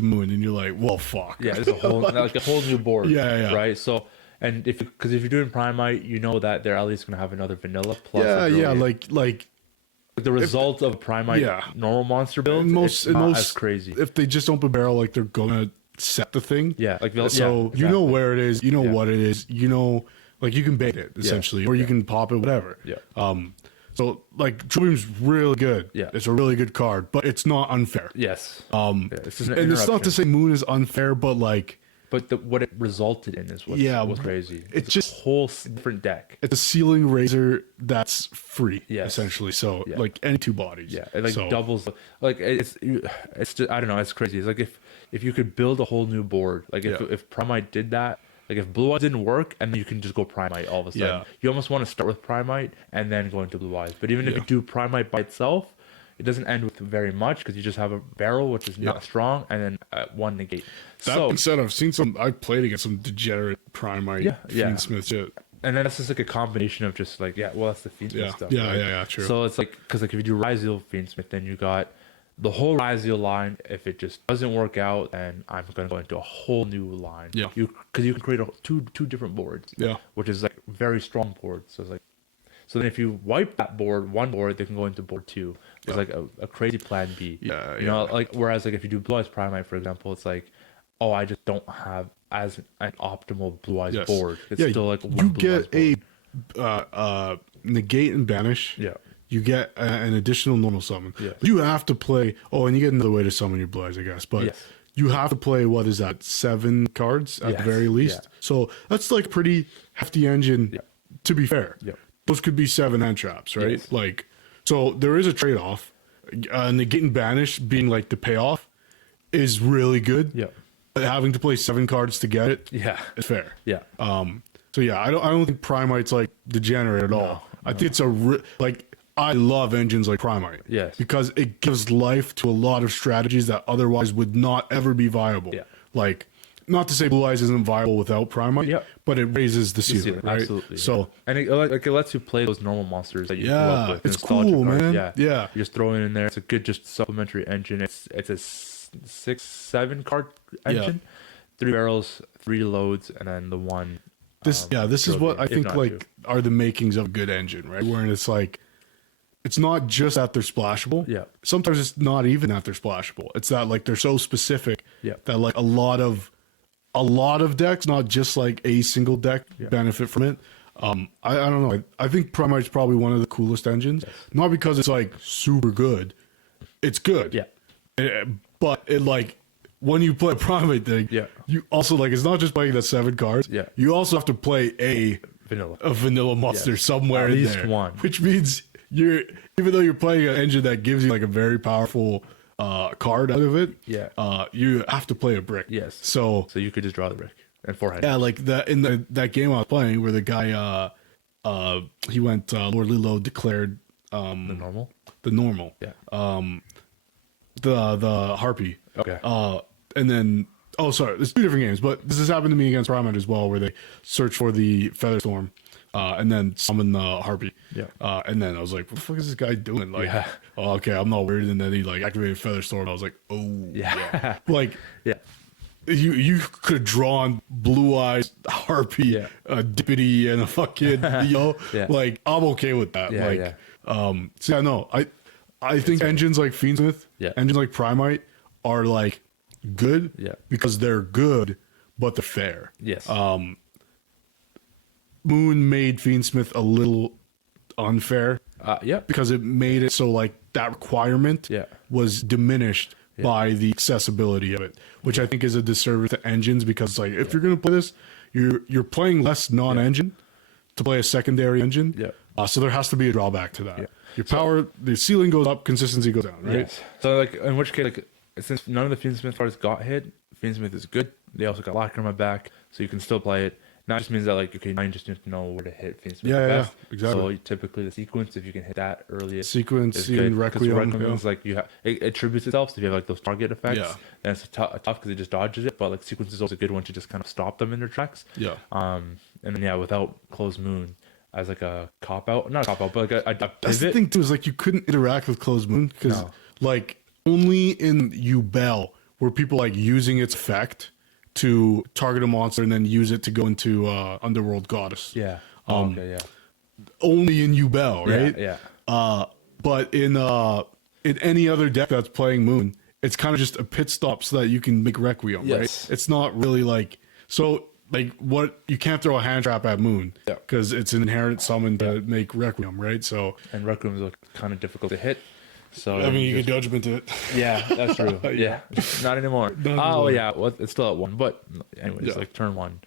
Moon and you're like, well, fuck. Yeah, it's a whole like a whole new board. Yeah. Right. So and if you're doing Primite, you know that they're at least gonna have another vanilla plus. Like the result of a Primite normal monster build, it's not as crazy. If they just open barrel, like they're gonna set the thing. Yeah, like so exactly. You know where it is, you know what it is, you know, like you can bait it essentially, or you can pop it, whatever. Yeah. So like Drill Beam's really good. Yeah. It's a really good card, but it's not unfair. Yes. It's just and it's not to say Moon is unfair, but like. But what it resulted in is what's crazy. It's just a whole different deck. It's a ceiling raiser that's free, essentially. So like any two bodies. Yeah, it like doubles. Like it's just, I don't know. It's crazy. It's like if you could build a whole new board. Like if Primite did that. Like if Blue Eyes didn't work, and then you can just go Primite all of a sudden. Yeah. You almost want to start with Primite and then go into Blue Eyes. But even if you do Primite by itself, it doesn't end with very much because you just have a barrel which is not strong, and then one negate. That being said, I've seen I've played against some degenerate Primite Fiendsmith shit. And then it's just like a combination of just like that's the Fiendsmith stuff. Yeah, true. So it's like because like if you do Raaid Fiendsmith, then you got the whole Raaid line. If it just doesn't work out, then I'm gonna go into a whole new line. Yeah, because you can create two different boards. Yeah, which is like very strong boards. So it's like, so then if you wipe that one board, they can go into board two. It's like a crazy plan B. Yeah, you know, like whereas like if you do Blue Eyes Primite, for example, it's like, oh, I just don't have as an optimal Blue Eyes board. It's still like you get a negate and banish. Yeah. You get an additional normal summon. Yeah. You have to play. Oh, and you get another way to summon your Blue Eyes, I guess. But you have to play, what is that, 7 cards at the very least? Yeah. So that's like pretty hefty engine, to be fair. Yeah. Those could be 7 hand traps, right? Yes. Like, so there is a trade off. Negate and banish being like the payoff is really good. Yeah. But having to play 7 cards to get it is fair. Yeah. So yeah, I don't think Primite's like degenerate at all. I think it's I love engines like Primite. Yes. Because it gives life to a lot of strategies that otherwise would not ever be viable. Yeah. Like, not to say Blue Eyes isn't viable without Primite, but it raises the ceiling, right? Absolutely. So, and it lets you play those normal monsters that you grew up with. It's cool, man. Yeah. You just throw it in there. It's a good just supplementary engine. It's a 6-7 card engine. 3 barrels, 3 loads, and then the one. This is what I think like are the makings of a good engine, right? Where it's like, it's not just that they're splashable. Yeah. Sometimes it's not even that they're splashable. It's that like they're so specific that like a lot of decks, not just like a single deck, benefit from it. I don't know. I think Primite's probably one of the coolest engines. Yes. Not because it's like super good. It's good. Yeah. But it like when you play a Primate thing, you also like it's not just playing the 7 cards. Yeah. You also have to play a vanilla monster somewhere in there. At least one. Which means even though you're playing an engine that gives you like a very powerful card out of it, you have to play a brick. Yes. So you could just draw the brick and forehand. Yeah, like that game I was playing where the guy he went Lord Lilo declared the normal. Yeah. The Harpy. Okay. And then there's 2 different games, but this has happened to me against Primate as well, where they search for the Featherstorm. And then summon the Harpy. Yeah. And then I was like, what the fuck is this guy doing? Like, okay, I'm not worried. And then he like activated Featherstorm. I was like, oh. Yeah. Like, you could have drawn Blue Eyes, Harpy, a Dippity, and a fucking, like, I'm okay with that. I think engines like Fiendsmith, engines like Primite are like good Yeah. because they're good, but they're fair. Yes. Moon made Fiendsmith a little unfair. Yeah. Because it made it so like that requirement was diminished by the accessibility of it, which I think is a disservice to engines, because like if you're going to play this, you're playing less non-engine to play a secondary engine. Yeah. So there has to be a drawback to that. Yeah. Your power, the ceiling goes up, consistency goes down, right? Yes. So like in which case, like since none of the Fiendsmith cards got hit, Fiendsmith is good. They also got Lacquer on my back, so you can still play it. Now it just means that like okay, now you just need to know where to hit Fiendsmith best. Yeah, exactly. So typically the sequence, if you can hit that early, sequence, even Requiem is like you have it attributes itself. So if you have like those target effects, then it's tough because it just dodges it. But like sequence is also a good one to just kind of stop them in their tracks. Yeah. And then without Closed Moon as like a cop out, not a cop out, but like a pivot. That's the thing too, is like you couldn't interact with Closed Moon because like only in Yubel were people like using its effect to target a monster and then use it to go into Underworld Goddess. Yeah. Only in Yubel, right? Yeah. But in any other deck that's playing Moon, it's kind of just a pit stop so that you can make Requiem, right? It's not really like so like what you can't throw a hand trap at Moon because it's an inherent summon to make Requiem, right? So and Requiem is kind of difficult to hit. So I mean, you can judgment it. Yeah, that's true. Yeah, not anymore. Yeah, well, it's still at 1. But anyways, like turn 1,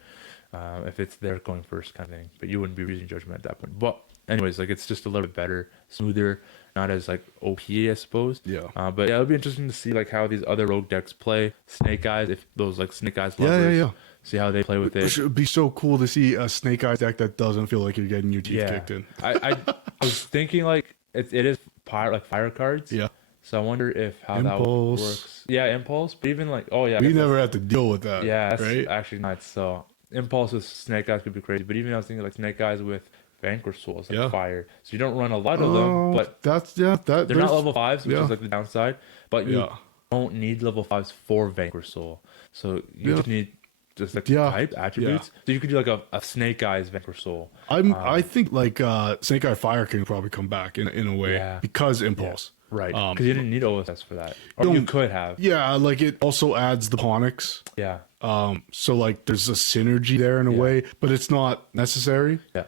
if it's there going first kind of thing. But you wouldn't be using judgment at that point. But anyways, like it's just a little bit better, smoother, not as like OP, I suppose. Yeah. But it'll be interesting to see like how these other rogue decks play. Snake Eyes, if those like Snake Eyes lovers, see how they play with it. It would be so cool to see a Snake Eyes deck that doesn't feel like you're getting your teeth kicked in. I was thinking like it is fire cards. Yeah. So I wonder if how Impulse. that works. Yeah, Impulse. But even like we never had to deal with that. Yeah, that's right? actually nuts. So Impulse with Snake Eyes could be crazy. But even I was thinking like Snake Eyes with Vanquish Souls, like fire. So you don't run a lot of them, but they're not level 5s, which is like the downside. But you don't need level 5s for Vanquish Soul. So you just need just like type attributes. So you could do like a Snake Eyes Vanquish Soul. I think like Snake Eye Fire can probably come back in a way because Impulse. Right, because you didn't need OSS for that. Or you could have. Yeah, like it also adds the Ponics. Yeah. So like there's a synergy there in a way, but it's not necessary. Yeah.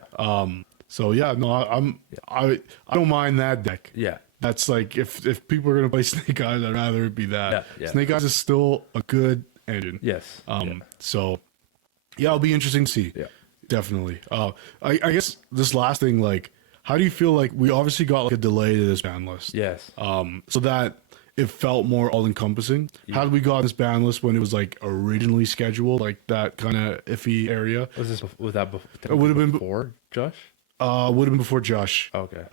So yeah, no, I don't mind that deck. Yeah. That's like if people are gonna play Snake Eyes, I'd rather it be that. Yeah. Snake Eyes is still a good engine. Yes. So yeah, it'll be interesting to see. Yeah. Definitely. I guess this last thing, like, how do you feel like we obviously got like a delay to this ban list? Yes. So that it felt more all encompassing. Yeah. How did we got this ban list when it was like originally scheduled, like that kind of iffy area? Was that it would have been before Josh? Would have been before Josh. Okay.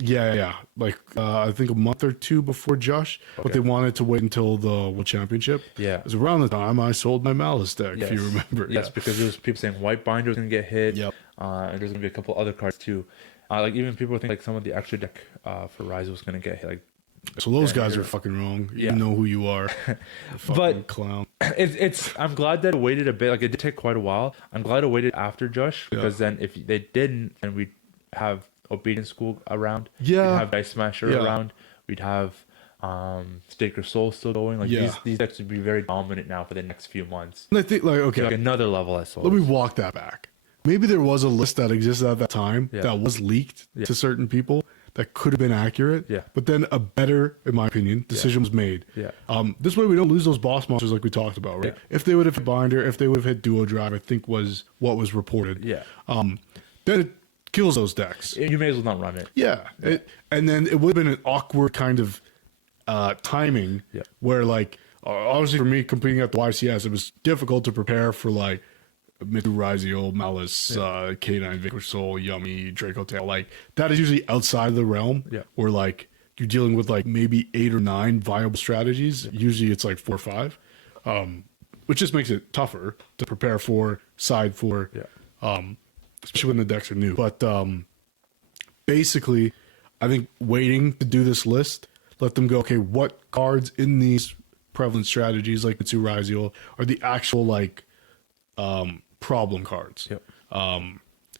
Yeah. Like I think a month or 2 before Josh, but they wanted to wait until the World Championship. Yeah. It was around the time I sold my Malice deck, if you remember. Yes, because there was people saying White Binder was going to get hit. Yep. And there's going to be a couple other cards too. Like even people think like some of the extra deck for Raaid was going to get hit. Like, so those guys are fucking wrong. You know who you are. But clown. It's I'm glad that it waited a bit. Like it did take quite a while. I'm glad it waited after Josh because then if they didn't, then we'd have Obedience School around. Yeah. We'd have Dice Smasher around. We'd have Staker Soul still going. Like these decks would be very dominant now for the next few months. And I think like another level I saw. Let me walk that back. Maybe there was a list that existed at that time that was leaked to certain people that could have been accurate. Yeah. But then a better, in my opinion, decision was made. Yeah. This way we don't lose those boss monsters like we talked about, right? Yeah. If they would have hit Binder, if they would have hit Duo Drive, I think was what was reported. Yeah. Then it kills those decks. You may as well not run it. Yeah. And then it would have been an awkward kind of timing where like, obviously for me competing at the YCS, it was difficult to prepare for like Mitsu Raizio, Malice, K9, Vanquish Soul, Yummy, Draco Tail. Like that is usually outside of the realm where like you're dealing with like maybe 8 or 9 viable strategies. Usually it's like 4 or 5, which just makes it tougher to prepare for, side for, especially when the decks are new. But basically, I think waiting to do this list, let them go, okay, what cards in these prevalent strategies like Mitsu Raizio are the actual like problem cards.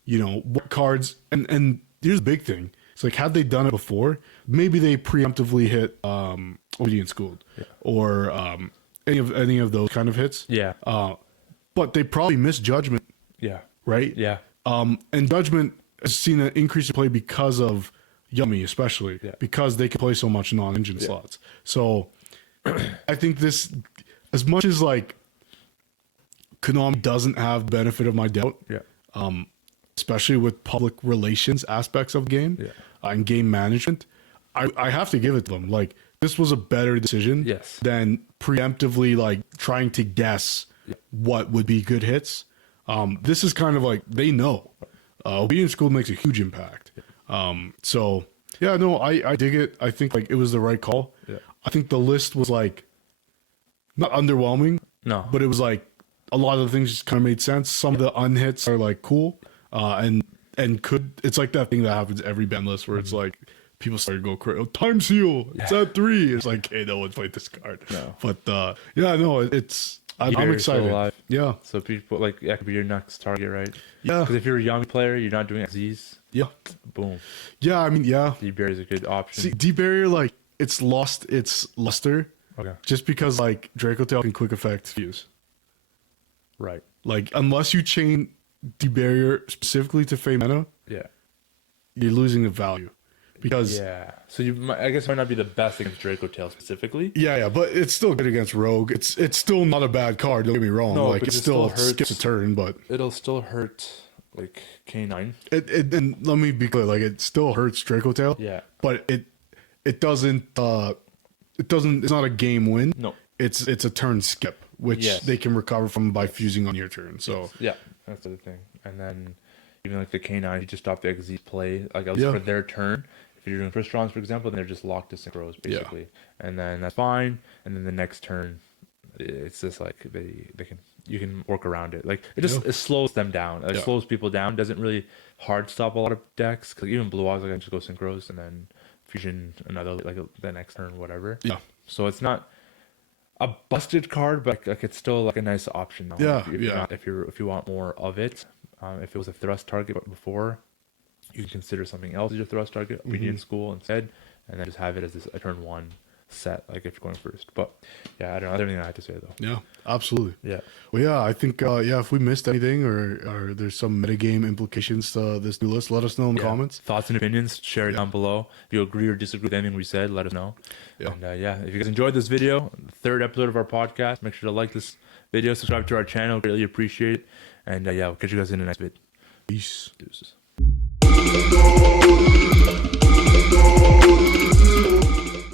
You know, what cards and here's the big thing. It's like had they done it before, maybe they preemptively hit Obedient Schooled or any of those kind of hits. Yeah. But they probably missed Judgment. Yeah. Right? Yeah. And Judgment has seen an increase in play because of Yummy, especially. Yeah. Because they can play so much non-engine slots. So I think this, as much as like Konami doesn't have the benefit of my doubt, especially with public relations aspects of the game and game management, I have to give it to them. Like, this was a better decision than preemptively like trying to guess what would be good hits. This is kind of like, they know. Being in school makes a huge impact. So yeah, no, I dig it. I think like it was the right call. Yeah. I think the list was like not underwhelming. No. But it was like a lot of the things just kind of made sense. Some of the unhits are like cool. And it's like that thing that happens every band list where it's like people started to go crazy. Oh, time seal. It's at 3. It's like, hey, no one's played this card. No. But yeah, no, I'm excited. Yeah. So people like that could be your next target, right? Yeah. Because if you're a young player, you're not doing Xyz. Yeah. Boom. Yeah, I mean, yeah. D-Barrier is a good option. See, D-Barrier, like, it's lost its luster. Okay. Just because, like, Draco Tail can quick effect fuse. Right. Like, unless you chain D-Barrier specifically to Fey Mana, you're losing the value. Because so I guess it might not be the best against Draco Tail specifically. Yeah, but it's still good against Rogue. It's still not a bad card. Don't get me wrong. No, like it still skips a turn, but it'll still hurt like K9. And let me be clear, like it still hurts Draco Tail. Yeah, but it doesn't. It's not a game win. No, it's a turn skip, which they can recover from by fusing on your turn. So yeah, that's the thing. And then even like the K9, you just stop the XZ play like at least for their turn. If you're doing first rounds, for example, then they're just locked to synchros basically, and then that's fine. And then the next turn, it's just like you can work around it. Like it slows them down. It slows people down. Doesn't really hard stop a lot of decks. Cause even Blue Eyes, like I just go synchros and then fusion another like the next turn, whatever. Yeah. So it's not a busted card, but like it's still like a nice option. Though, if you want more of it, if it was a thrust target before, you can consider something else as your thrust target, obedient school instead, and then just have it as a turn 1 set, like if you're going first. But yeah, I don't know. Everything I have to say though. Yeah, absolutely. Yeah. Well, yeah, I think if we missed anything or there's some metagame implications to this new list, let us know in the comments. Thoughts and opinions, share it down below. If you agree or disagree with anything we said, let us know. Yeah. And if you guys enjoyed this video, third episode of our podcast, make sure to like this video, subscribe to our channel, greatly appreciate it. And we'll catch you guys in the next vid. Peace. Deuces.